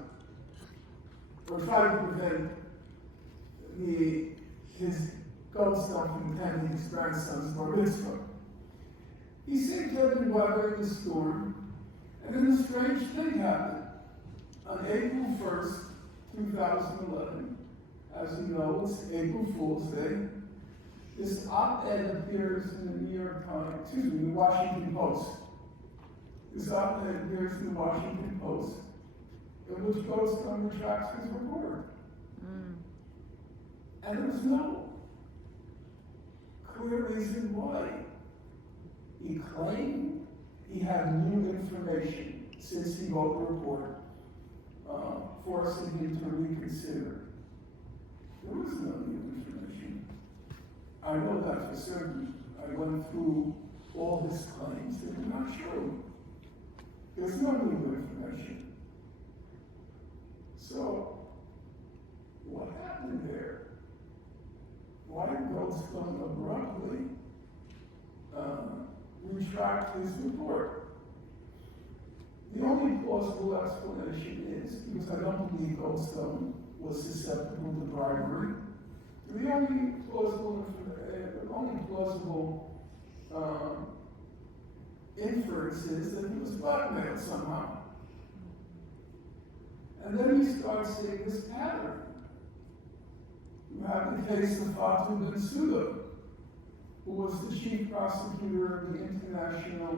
or tried to prevent his Goldstone from attending his grandson's bar mitzvah. He seemed to have been weathering the storm, and then a strange thing happened. On April 1st, 2011, as you know, it's April Fool's Day, this op-ed appears in the Washington Post. This op-ed appears in the Washington Post, in which Goldstone retracts his report. And there was no clear reason why. He claimed he had new information since he wrote the report, forcing him to reconsider. There was no new information. I know that for certain. I went through all his claims that are not true. There's no new information. So, what happened there? Why did Goldstone abruptly retract his report? The only plausible explanation is, because I don't believe Goldstone was susceptible to bribery, the only plausible inference is that he was blackmailed somehow. And then he starts seeing this pattern. You have the case of Fatou Bensouda, who was the chief prosecutor of the International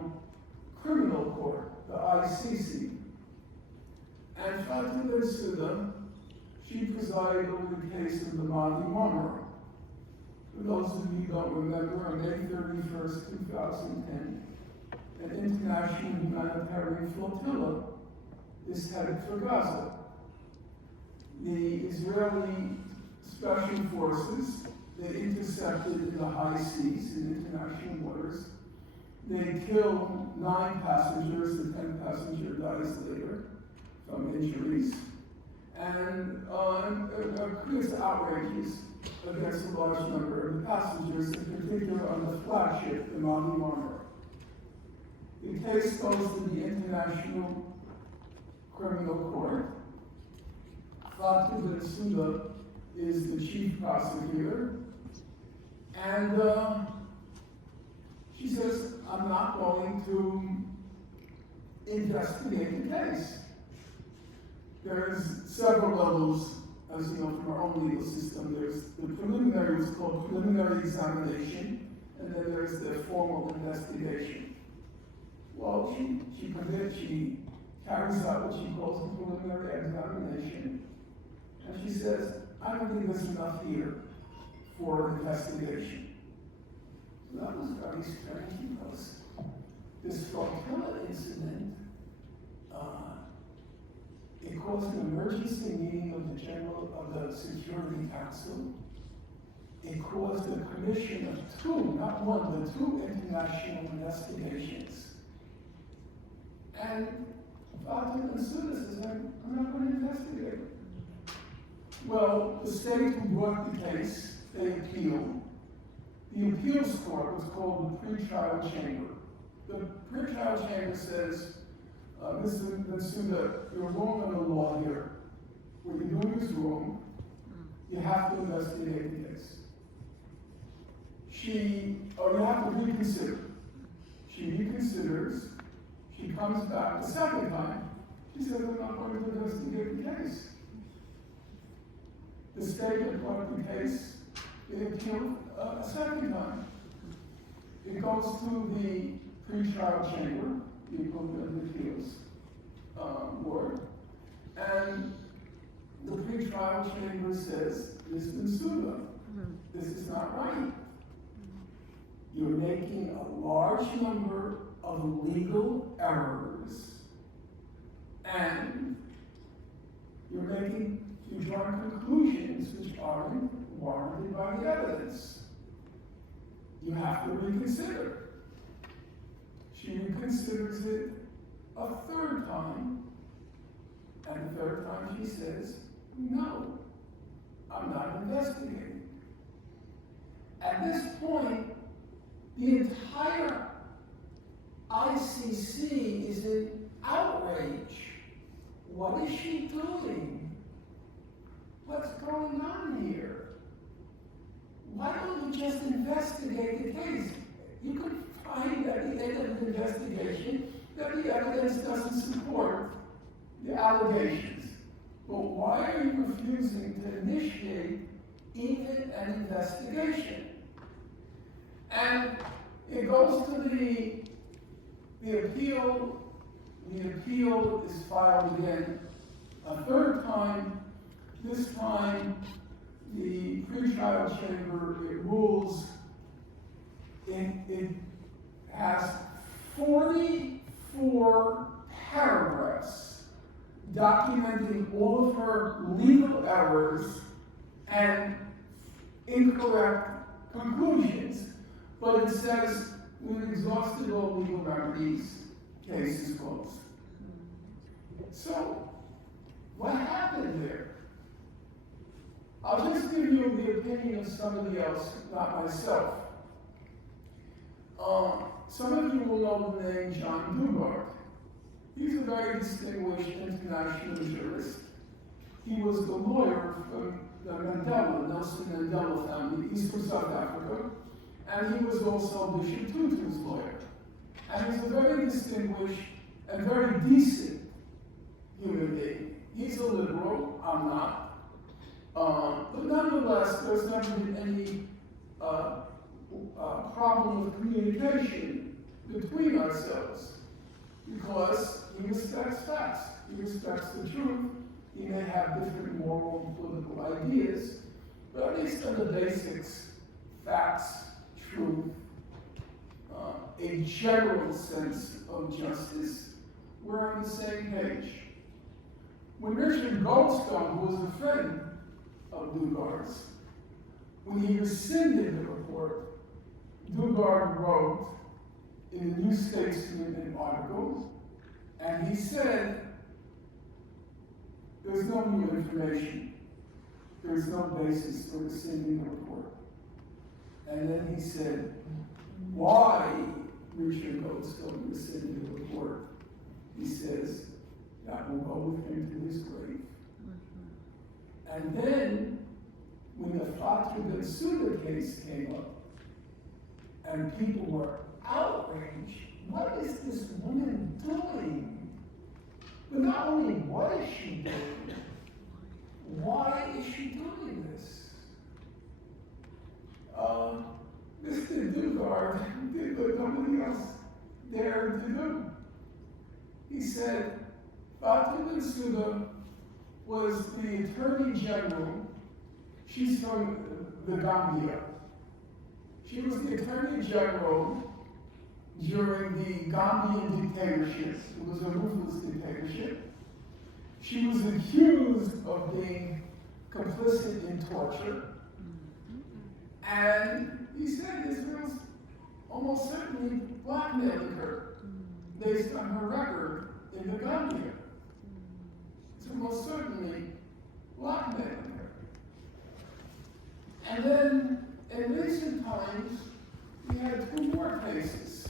Criminal Court, the ICC. And Fatou Bensouda, she presided over the case of the Mali Marmara. For those of you who don't remember, on May 31st, 2010, an international humanitarian flotilla is headed for Gaza. The Israeli special forces, they intercepted in the high seas in international waters. They killed 9 passengers, the 10th passenger dies later from injuries. And it's outrageous against a large number of the passengers, in particular on the flagship, the Mali Marmara. The case goes to the International Criminal Court. Fatou Bensouda is the chief prosecutor, and she says, I'm not going to investigate the case. there's several levels, as you know, from our own legal system. There's the preliminary, it's called preliminary examination, and then there's the formal investigation. Well, she carries out what she calls the preliminary examination, and she says, I don't think there's enough here for an investigation. So that was very strange because this flotilla incident, it caused an emergency meeting of the Security Council. It caused the commission of two, not one, but two international investigations. And Fatima Bensouda says, I'm not going to investigate. Well, the state who brought the case, they appealed. The appeals court was called the pretrial chamber. The pretrial chamber says, Mr. Bensouda, you're wrong on the law here. What you're doing is wrong. You have to investigate the case. You have to reconsider. She reconsiders. She comes back the second time. She says, I'm not going to investigate the case. The state that brought the case, they appealed a second time. It goes to the pretrial chamber, the equivalent of the appeals board, and the pretrial chamber says, Ms. Bensouda, this is not right. You're making a large number of legal errors, and you're drawing conclusions which aren't warranted by the evidence. You have to reconsider. She reconsiders it a third time, and the third time she says, no, I'm not investigating. At this point, the entire ICC is in outrage. What is she doing? What's going on here? Why don't you just investigate the case? You could find at the end of the investigation that the evidence doesn't support the allegations. But why are you refusing to initiate even an investigation? And it goes to the appeal. The appeal is filed again a third time. This time, the pretrial chamber, it rules, it has 44 paragraphs documenting all of her legal errors and incorrect conclusions. But it says, we've exhausted all legal remedies, case is closed. So, what happened there? I'll just give you the opinion of somebody else, not myself. Some of you will know the name John Dugard. He's a very distinguished international jurist. He was the lawyer from the Nelson Mandela family. He's from South Africa. And he was also Bishop Tutu's lawyer. And he's a very distinguished and very decent human being. He's a liberal, I'm not. But nonetheless, there's never been any problem with communication between ourselves because he respects facts. He respects the truth. He may have different moral and political ideas, but at least on the basics, facts, truth, a general sense of justice, we're on the same page. When Richard Goldstone, who was a friend of Dugard's, when he rescinded the report, Dugard wrote in the New Statesman an article, and he said, there's no new information. There's no basis for rescinding the report. And then he said, why Richard Goldstone rescinded the report? He says, that will go with him to his grave. And then, when the Fatima Bensouda case came up, and people were outraged, what is this woman doing? But not only what is she doing, why is she doing this? Mr. Dugard did what nobody else dared to do. He said, Fatima Bensouda was the Attorney General. She's from the Gambia. She was the Attorney General during the Gambian dictatorship. It was a ruthless dictatorship. She was accused of being complicit in torture. And he said Israel's almost certainly blackmailing her based on her record in the Gambia. It's almost certainly blackmailing her. And then in recent times, we had two more cases.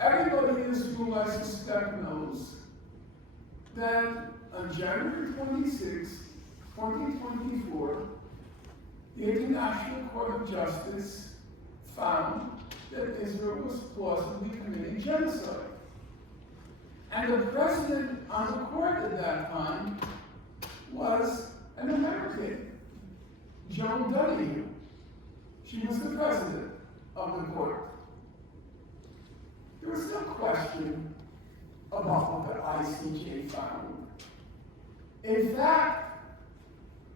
Everybody in this room, I suspect, knows that on January 26, 2024, the International Court of Justice found that Israel was plausibly committing genocide. And the president on the court at that time was an American, Joan Donahue. She was the president of the court. There was no question about what the ICJ found. In fact,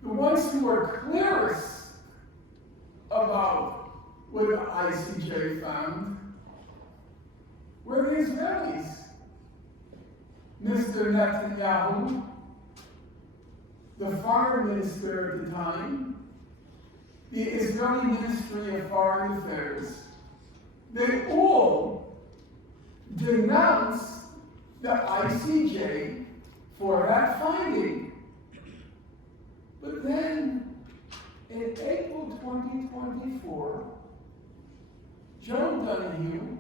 the ones who were clearest about what the ICJ found were the Israelis. Mr. Netanyahu, the foreign minister at the time, the Israeli Ministry of Foreign Affairs, they all denounced the ICJ for that finding. But then, in April 2024, Joan Donahue,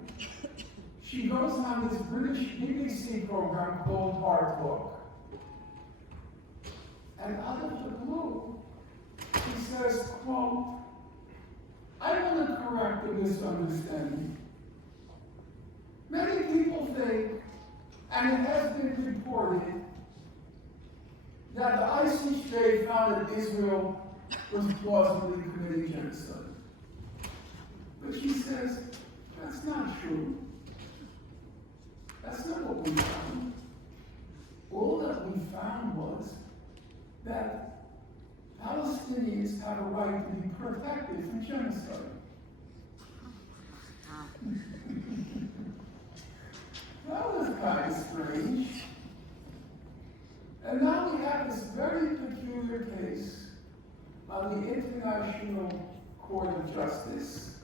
she goes on this British BBC program called Hard Talk. And out of the blue, she says, quote, I want to correct a misunderstanding. Many people think, and it has been reported, that the ICJ found that Israel was plausibly committing genocide. But she says, that's not true. That's not what we found. All that we found was that Palestinians have a right to be protected from genocide. That was kind of strange. And now we have this very peculiar case on the International Court of Justice.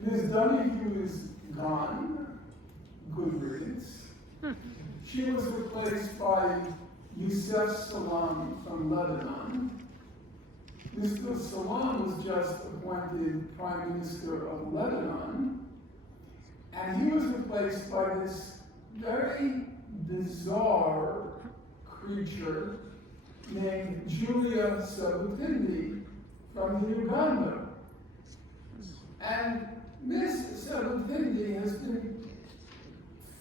Ms. Donahue is gone. Good riddance. She was replaced by Youssef Salam from Lebanon. Mr. Salam was just appointed Prime Minister of Lebanon, and he was replaced by this very bizarre creature named Julia Sebutindi from Uganda. And Ms. Sebutindi has been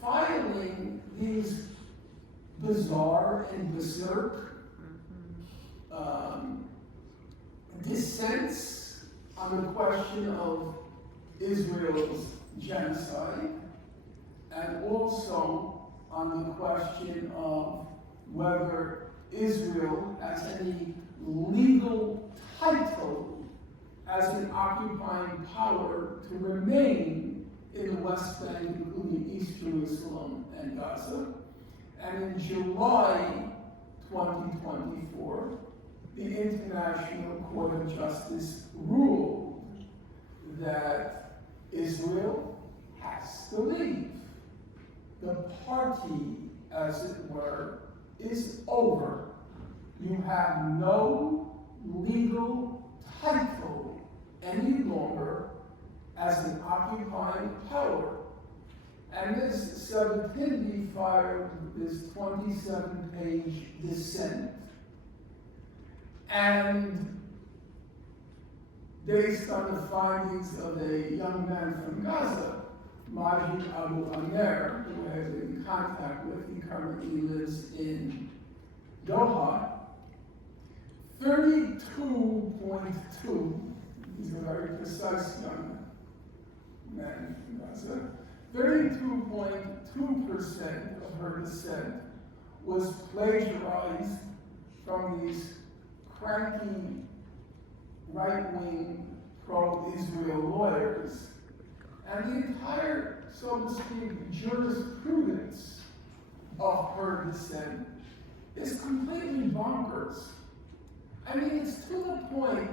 filing these bizarre and berserk dissents on the question of Israel's genocide, and also on the question of whether Israel has any legal title as an occupying power to remain in the West Bank, including East Jerusalem and Gaza. And in July 2024, the International Court of Justice ruled that Israel has to leave. The party, as it were, is over. You have no legal title any longer as an occupying power. And this Sebutindi filed this 27-page dissent. And based on the findings of a young man from Gaza, Majid Abu Amer, who I have been in contact with. He currently lives in Doha. 32.2, he's a very precise young man from Gaza, 32.2% of her dissent was plagiarized from these cranky right-wing pro-Israel lawyers. And the entire, so to speak, jurisprudence of her dissent is completely bonkers. I mean, it's to the point.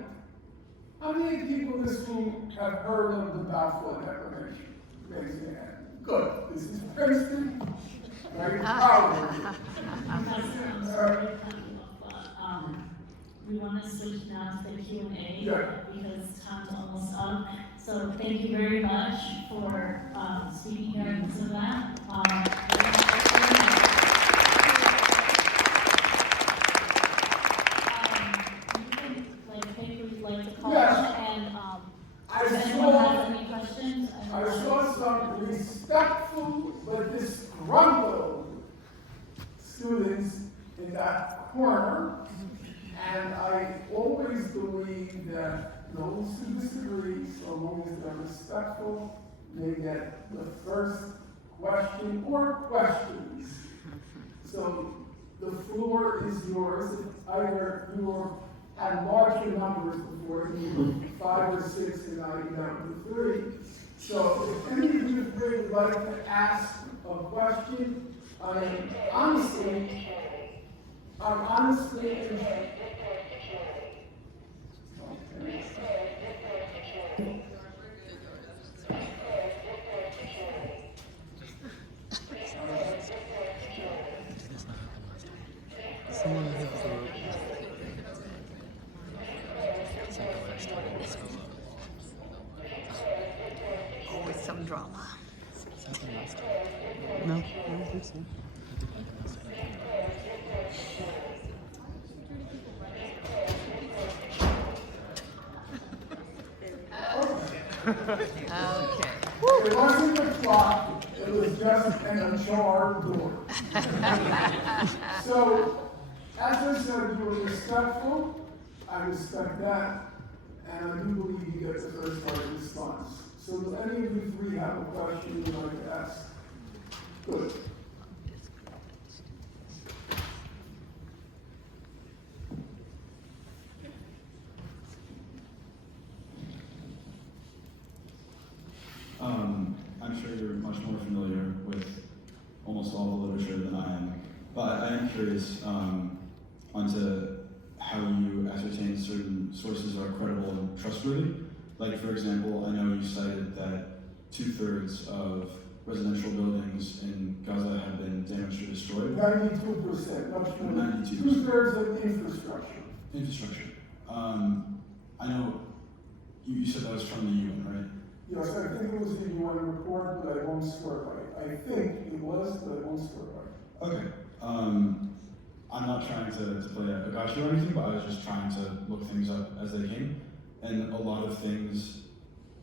How many people in this room have heard of the Balfour Declaration? Raise your hand. Good. This is Princeton. Very proud of you. We want to switch now to the Q&A Yeah. because time's almost up. So thank you very much for speaking here and this event. I If anyone has any questions, saw some respectful but disgruntled students in that corner, and I always believe that those who disagree, so long as they're respectful, they get the first question or questions. So the floor is yours. Either you had larger numbers before, you 5 or 6 and I down to 3. So if any of you three would like to ask a question, I'm honestly Always some drama. No, I don't think so. Okay. It wasn't a clock, it was just an ajar door. So, as I said, you were respectful, I respect that, and I do believe you get the first part of the response. So do any of you three have a question you'd like to ask? Good. I'm sure you're much more familiar with almost all the literature than I am, but I am curious onto how you ascertain certain sources are credible and trustworthy. Like, for example, I know you cited that 2/3 of residential buildings in Gaza have been damaged or destroyed. 92%, much more. 92%. 2/3 of infrastructure. Infrastructure. I know you said that was from the UN, right? Yes, I think it was the UN report, but I won't swear by it. I think it was, but I won't swear by it. Okay. I'm not trying to play a gotcha or anything, but I was just trying to look things up as they came. And a lot of things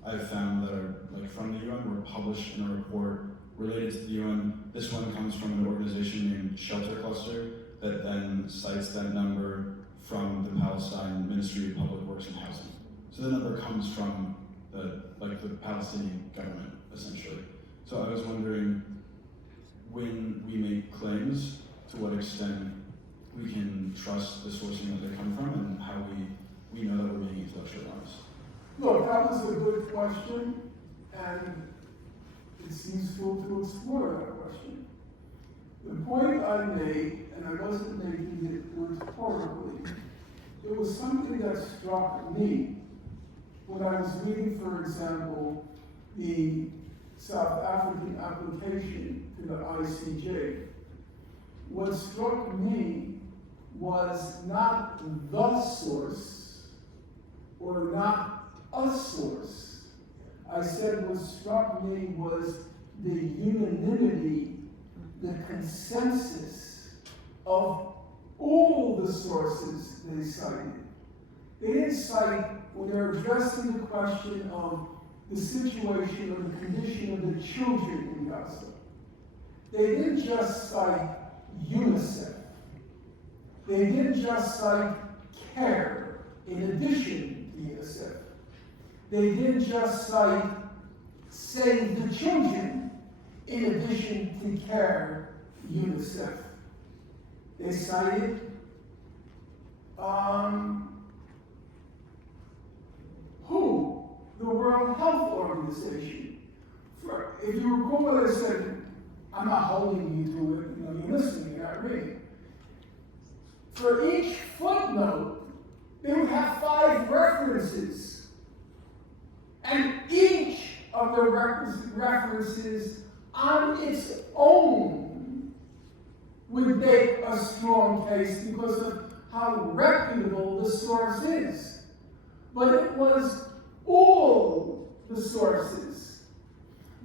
I've found that are like from the UN were published in a report related to the UN. This one comes from an organization named Shelter Cluster that then cites that number from the Palestine Ministry of Public Works and Housing. So the number comes from the Palestinian government, essentially. So I was wondering, when we make claims, to what extent we can trust the sourcing that they come from and how we know that we're being intellectualized. Look, that was a good question, and it's useful to explore that question. The point I made, and I wasn't making it rhetorically, it was something that struck me when I was reading, for example, the South African application to the ICJ. What struck me was not the source or not a source. I said what struck me was the unanimity, the consensus of all the sources they cited. They didn't cite, when they're addressing the question of the situation or the condition of the children in Gaza. They didn't just cite UNICEF. They didn't just cite CARE in addition to UNICEF. They didn't just cite Save the Children in addition to CARE, UNICEF. They cited WHO, the World Health Organization. If you recall what I said, I'm not holding you to it, you're listening, you're not reading. For each footnote, they would have 5 references. And each of the references on its own would make a strong case because of how reputable the source is. But it was all the sources.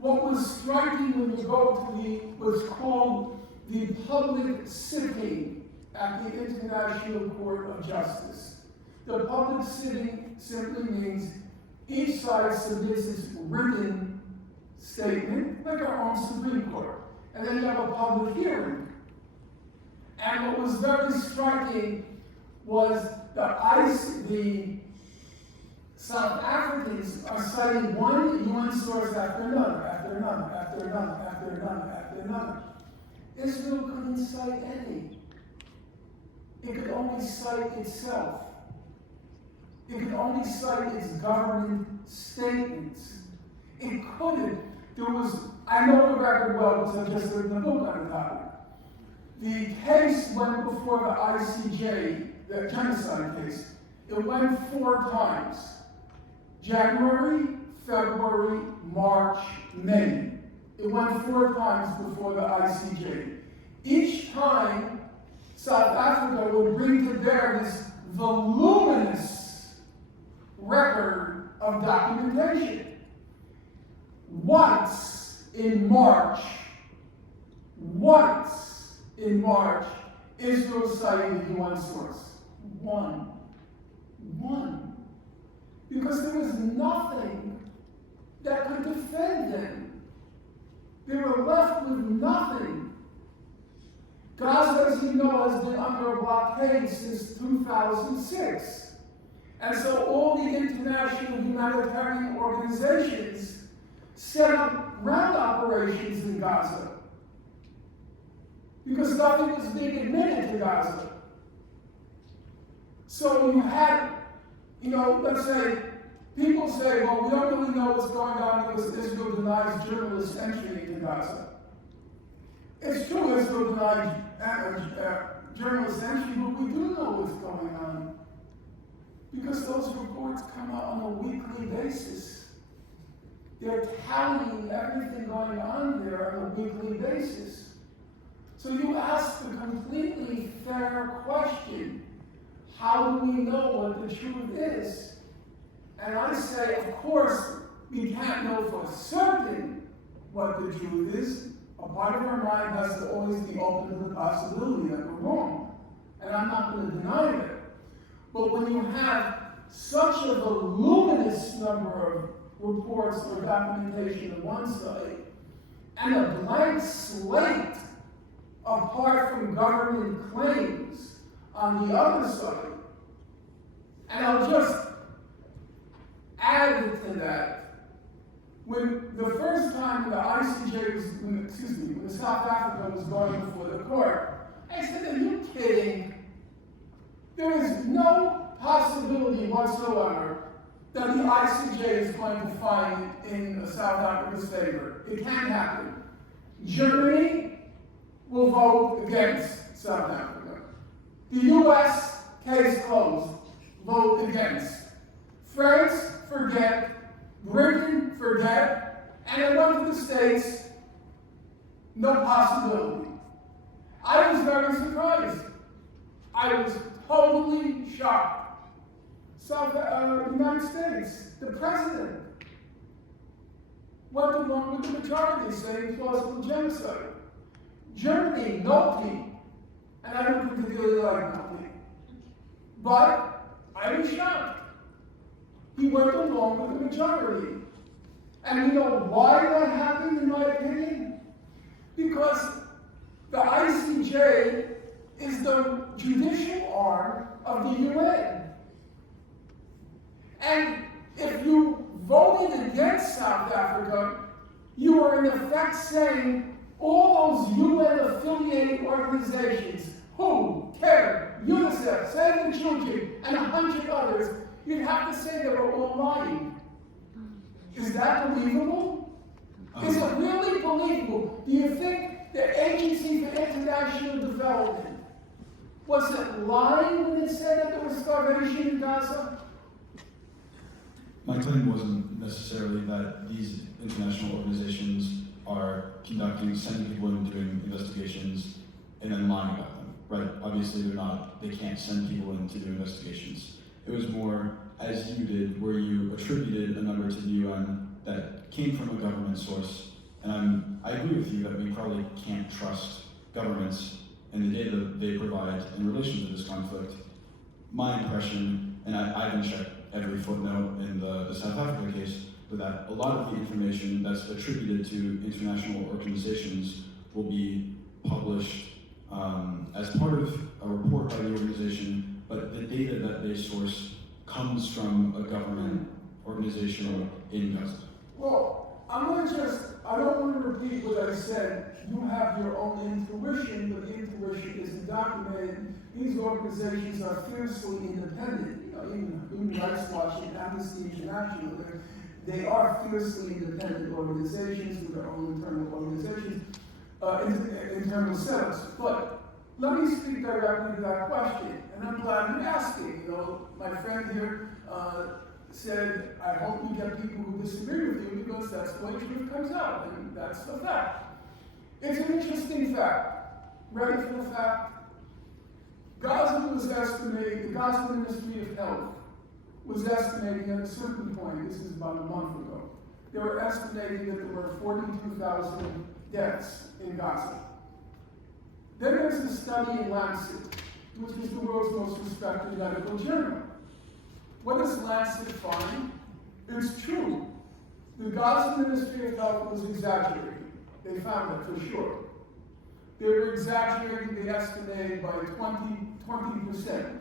What was striking when you go to what's called the public sitting at the International Court of Justice. The public sitting simply means each side submits its written statement, like our own Supreme Court. And then you have a public hearing. And what was very striking was the South Africans are citing one UN source after another, after another, after another, after another, after another. Israel couldn't cite any. It could only cite itself. It could only cite its government statements. It couldn't. I know the record well because I just written a book on the topic. The case went before the ICJ, the genocide case. It went 4 times. January, February, March, May. It went 4 times before the ICJ. Each time, South Africa would bring to bear this voluminous record of documentation. Once in March, Israel cited the UN source. One. Because there was nothing that could defend them. They were left with nothing. Gaza, as you know, has been under a blockade since 2006. And so all the international humanitarian organizations set up ground operations in Gaza. Because nothing was being admitted to Gaza. So you had, let's say, people say, well, we don't really know what's going on because Israel denies journalists entry into Gaza. It's true Israel denied journalists entry, but we do know what's going on. Because those reports come out on a weekly basis. They're tallying everything going on there on a weekly basis. So you ask the completely fair question, how do we know what the truth is? And I say, of course, we can't know for certain what the truth is. A part of our mind has to always be open to the possibility that we're wrong. And I'm not going to deny it. But when you have such a voluminous number of reports or documentation on one side, and a blank slate apart from government claims on the other side, and I'll just add to that. When the first time the ICJ was, when South Africa was going before the court, I said, are you kidding? There is no possibility whatsoever that the ICJ is going to find in South Africa's favor. It can't happen. Germany will vote against South Africa. The US, case closed, vote against. France, forget. Britain, forget. And it went to the States, no possibility. I was very surprised. I was totally shocked. United States, the president, went along with the majority saying plausible genocide. Germany, no plea. And I don't particularly like no plea. But I was shocked. He went along with the majority. And you know why that happened, in my opinion? Because the ICJ is the judicial arm of the UN. And if you voted against South Africa, you are in effect saying all those UN-affiliated organizations, WHO, CARE, UNICEF, Save the Children, and 100 others, you'd have to say they were all lying. Is that believable? Is it really believable? Do you think the Agency for International Development, was it lying when it said that there was starvation in Gaza? My claim wasn't necessarily that these international organizations are sending people in doing investigations and then lying about them, right? Obviously they can't send people in to do investigations. It was more, as you did, where you attributed a number to the UN that came from a government source. And I agree with you that we probably can't trust governments and the data they provide in relation to this conflict. My impression, and I haven't checked every footnote in the South Africa case, but that a lot of the information that's attributed to international organizations will be published as part of a report by the organization, but the data that they source comes from a government organization in Gaza. Well, I don't want to repeat what I said. You have your own intuition, but the intuition isn't documented. These organizations are fiercely independent. You know, even Weiss and Amnesty International, they are fiercely independent organizations with their own internal organizations, internal setups. But let me speak directly to that question, and I'm glad you asked it. You know, my friend here said, I hope you get people who disagree with you because that's the way truth comes out, and that's the fact. It's an interesting fact. Ready for the fact? Gaza was estimating, the Gaza Ministry of Health was estimating at a certain point, this is about a month ago, they were estimating that there were 42,000 deaths in Gaza. Then there's a study in Lancet, which is the world's most respected medical journal. What does Lancet find? It's true. The Gaza Ministry of Health was exaggerating. They found that for sure. They were exaggerating the estimated by 20%.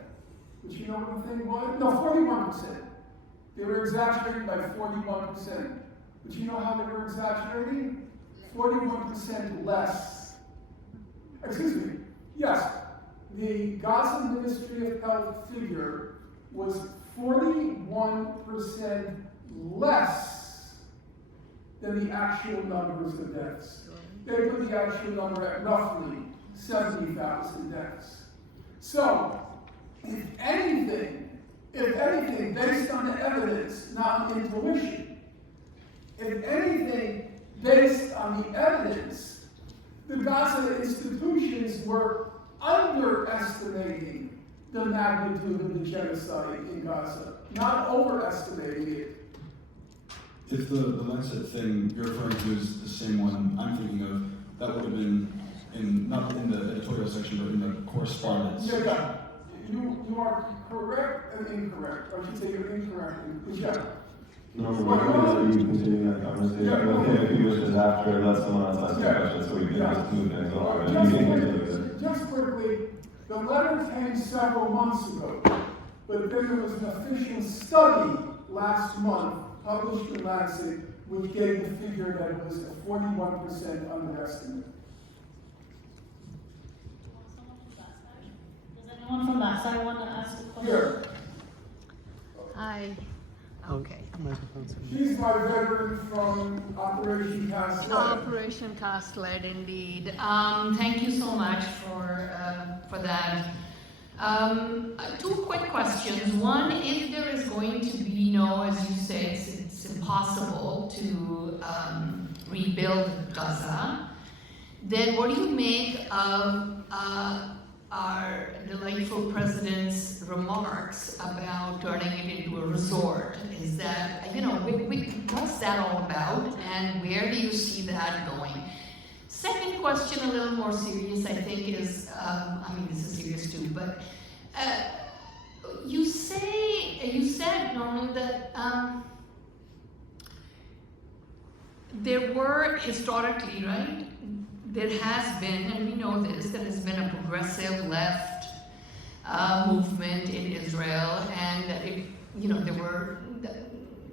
But you know what the thing was? No, 41%. They were exaggerating by 41%. But you know how they were exaggerating? 41% less. Excuse me. Yes, the Gaza Ministry of Health figure was 41% less than the actual numbers of deaths. They put the actual number at roughly 70,000 deaths. So, if anything, based on the evidence, not intuition, if anything, based on the evidence, the Gaza institutions were underestimating the magnitude of the genocide in Gaza, not overestimating it. If the Lancet thing you're referring to is the same one I'm thinking of, that would have been not in the editorial section, but in the correspondence. Yeah. You are correct and incorrect. Or I should say you're incorrect. Yeah. No, we're going to continue that conversation. Yeah, Okay, if you wish to after, let someone else ask a question so we can just move things on. Just quickly, the letter came several months ago, but then there was an official study last month published in Lancet which gave the figure that it was a 41% underestimate. Does anyone from that side want to ask a question? Here, Hi. Okay. she's my veteran from Operation Cast Lead. Operation Cast Lead, indeed. Thank you so much for that. Two quick questions. One, if there is going to be, as you say, it's impossible to rebuild Gaza, then what do you make of our delightful president's remarks about turning it into a resort? Is that, what's that all about, and where do you see that going? Second question, a little more serious, I think, is, this is serious too, but you said, Norman, that there were historically, right? There has been, and we know this, there has been a progressive left movement in Israel, and there were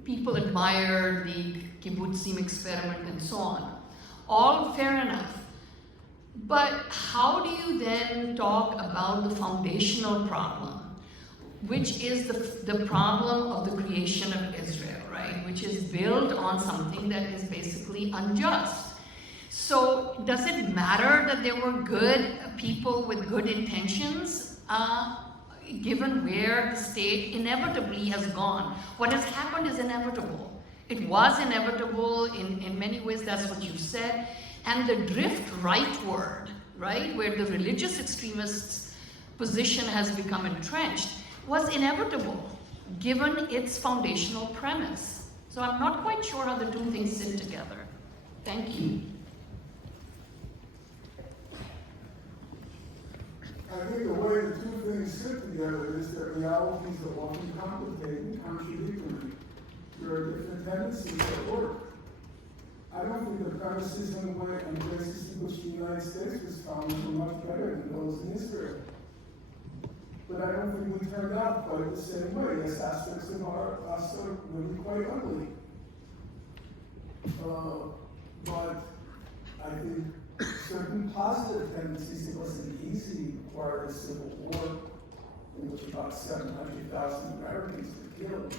people admired the kibbutzim experiment and so on. All fair enough. But how do you then talk about the foundational problem, which is the problem of the creation of Israel, right? Which is built on something that is basically unjust. So does it matter that there were good people with good intentions, given where the state inevitably has gone? What has happened is inevitable. It was inevitable in many ways, that's what you said. And the drift rightward, right, where the religious extremists' position has become entrenched, was inevitable, given its foundational premise. So I'm not quite sure how the two things sit together. Thank you. I think the way the two things sit together is that realities are often complicated and contradictory. There are different tendencies at work. I don't think the premises and the way and basis in which the United States was founded were much better than those in Israel. But I don't think we turned out quite the same way. Yes, aspects of us are really quite ugly. But I think certain positive tendencies, it wasn't easy, required a civil war in which about 700,000 Americans were killed.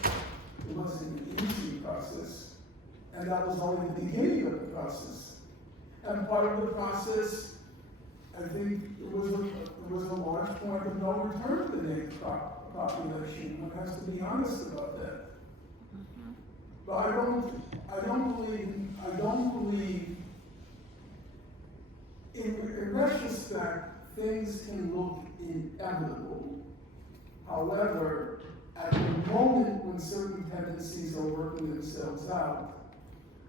It wasn't an easy process. And that was only the beginning of the process. And part of the process, I think, it was a large point of no return to the native population. One has to be honest about that. But I don't believe. In retrospect, things can look inevitable. However, at the moment when certain tendencies are working themselves out,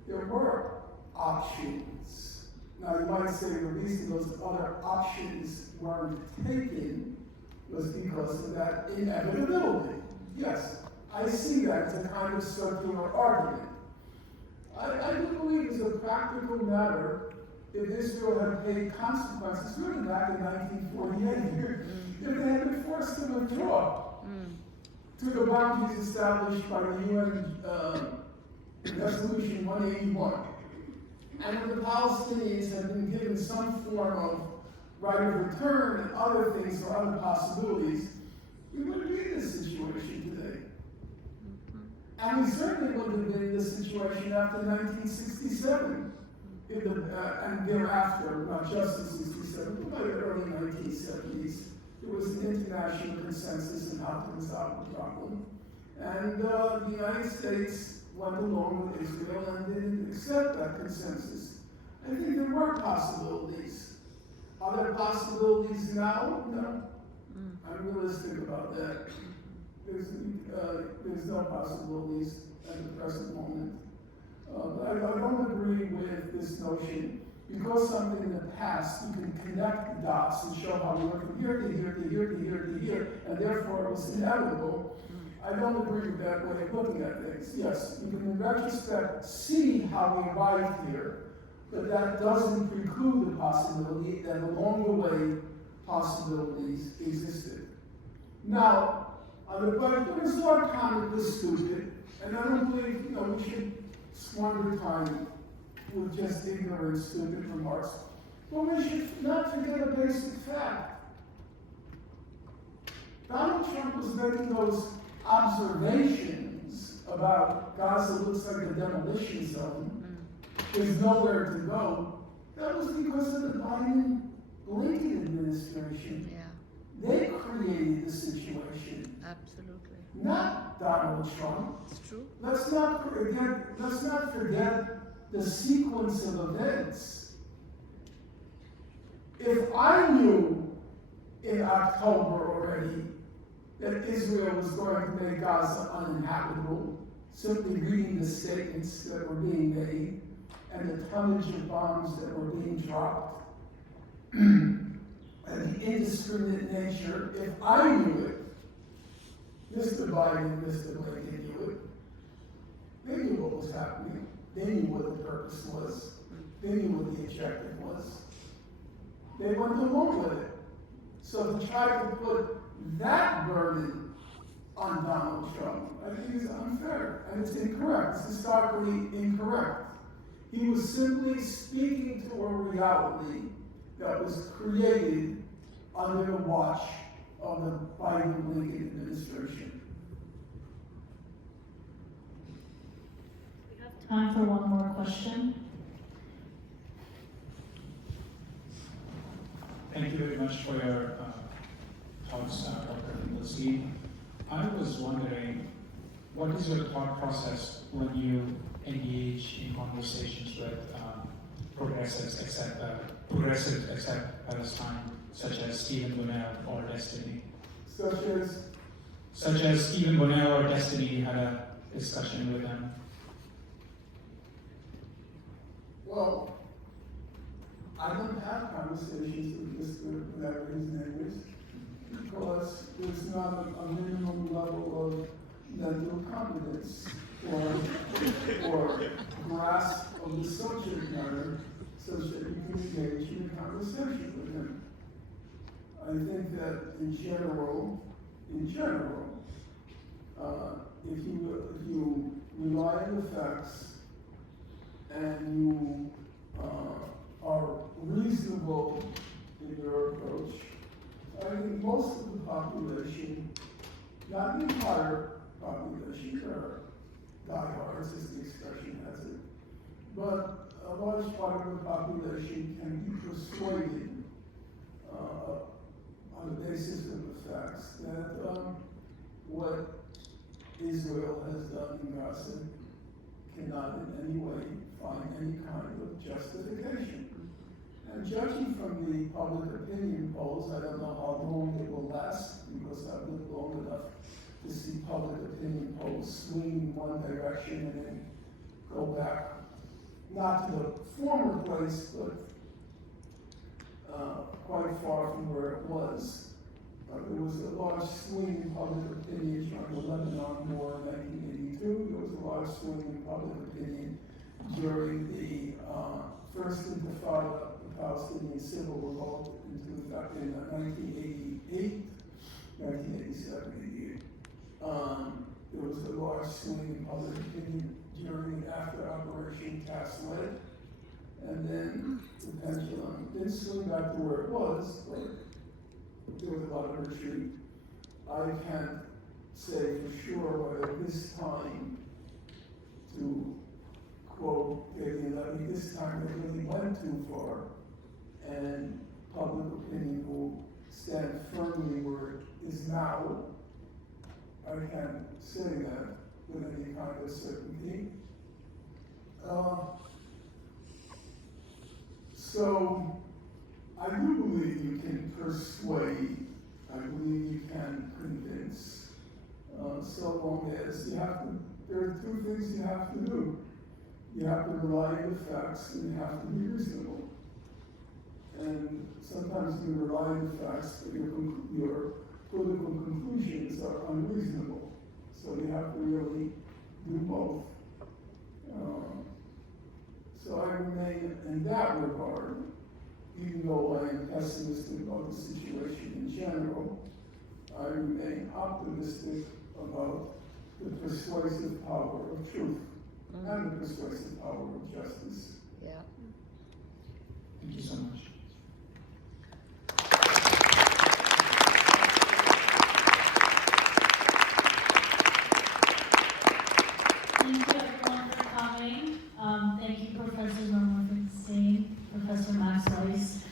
there were options. Now you might say the reason those other options weren't taken was because of that inevitability. Yes, I see that as a kind of circular argument. I do believe as a practical matter, if Israel had paid consequences, really back in 1948, if they had been forced to withdraw to the boundaries established by the UN Resolution 181, and if the Palestinians had been given some form of right of return and other things or other possibilities, we wouldn't be in this situation today. And we certainly wouldn't have been in this situation after 1967. And thereafter, not just in 67, but by the early 1970s, there was an international consensus on how to resolve the problem. And the United States went along with Israel and didn't accept that consensus. I think there were possibilities. Are there possibilities now? No. I'm realistic about that. There's no possibilities at the present moment. But I don't agree with this notion. Because something in the past, you can connect the dots and show how we went from here to here to here to here to here, and therefore it was inevitable. I don't agree with that way of looking at things. Yes, you can in retrospect see how we arrived here, but that doesn't preclude the possibility that along the way, possibilities existed. Now, the resort comment was stupid, and I don't believe we should squander time with just ignorant, stupid remarks. But we should not forget a basic fact. Donald Trump was making those observations about Gaza looks like a demolition zone, there's nowhere to go. That was because of the Biden-Blinken administration. Yeah. They created the situation. Absolutely. Not Donald Trump. It's true. Let's not forget the sequence of events. If I knew in October already that Israel was going to make Gaza uninhabitable, simply reading the statements that were being made and the tonnage of bombs that were being dropped, and the indiscriminate nature, if I knew it, Mr. Biden and Mr. Blinken knew it, they knew what was happening. They knew what the purpose was. They knew what the objective was. They went along with it. So to try to put that burden on Donald Trump, I think is unfair, and it's incorrect. It's historically incorrect. He was simply speaking to a reality that was created under the watch of the Biden-Lincoln administration. We have time for one more question. Thank you very much for your thoughts, Dr. Finkelstein. I was wondering, what is your thought process when you engage in conversations with progressives accept Palestine, such as Stephen Bunnell or Destiny? Such as Stephen Bunnell or Destiny, had a discussion with them. Well, I don't have conversations with Mr. whatever his name is, because there's not a minimum level of mental competence or grasp of the subject matter such that you can engage in a conversation with him. I think that in general, if you rely on the facts and you are reasonable in your approach, I think most of the population, not the entire population, there are diehards, as the expression has it, but a large part of the population can be persuaded on the basis of the facts that what Israel has done in Gaza cannot in any way find any kind of justification. And judging from the public opinion polls, I don't know how long it will last, because I've lived long enough to see public opinion polls swing in one direction and then go back, not to the former place, but quite far from where it was. There was a large swing in public opinion during the Lebanon War in 1982. There was a large swing in public opinion during the first Intifada, the Palestinian Civil Revolt in 1988, 1987, 88. There was a large swing in public opinion during and after Operation Cast Lead. And then the pendulum didn't swing back to where it was, but there was a lot of retreat. I can't say for sure whether this time, to quote David Levy, this time they really went too far, and public opinion will stand firmly where it is now. I can't say that with any kind of certainty. So I do believe you can persuade, I believe you can convince, so long as you have to, there are two things you have to do. You have to rely on the facts and you have to be reasonable. And sometimes you rely on the facts, but your political conclusions are unreasonable. So you have to really do both. So I remain in that regard, even though I am pessimistic about the situation in general, I remain optimistic about the persuasive power of truth and the persuasive power of justice. Yeah. Thank you so much. Thank you everyone for coming. Thank you Professor Norman Finkelstein, Professor Max Weiss.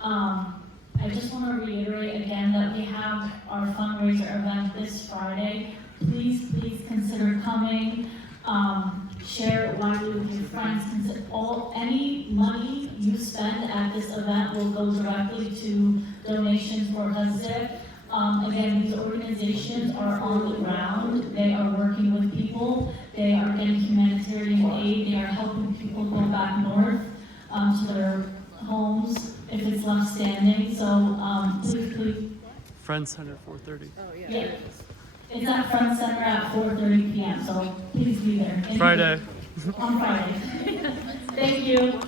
I just want to reiterate again that we have our fundraiser event this Friday. Please consider coming. Share it widely with your friends. Any money you spend at this event will go directly to donations for Gaza. Again, these organizations are on the ground. They are working with people. They are getting humanitarian aid. They are helping people go back north to their homes if it's left standing. So please. Friends Center, 4:30. Oh, yeah. Yeah. It's at Front Center at 4:30 p.m. So please be there. Friday. on Friday. Thank you.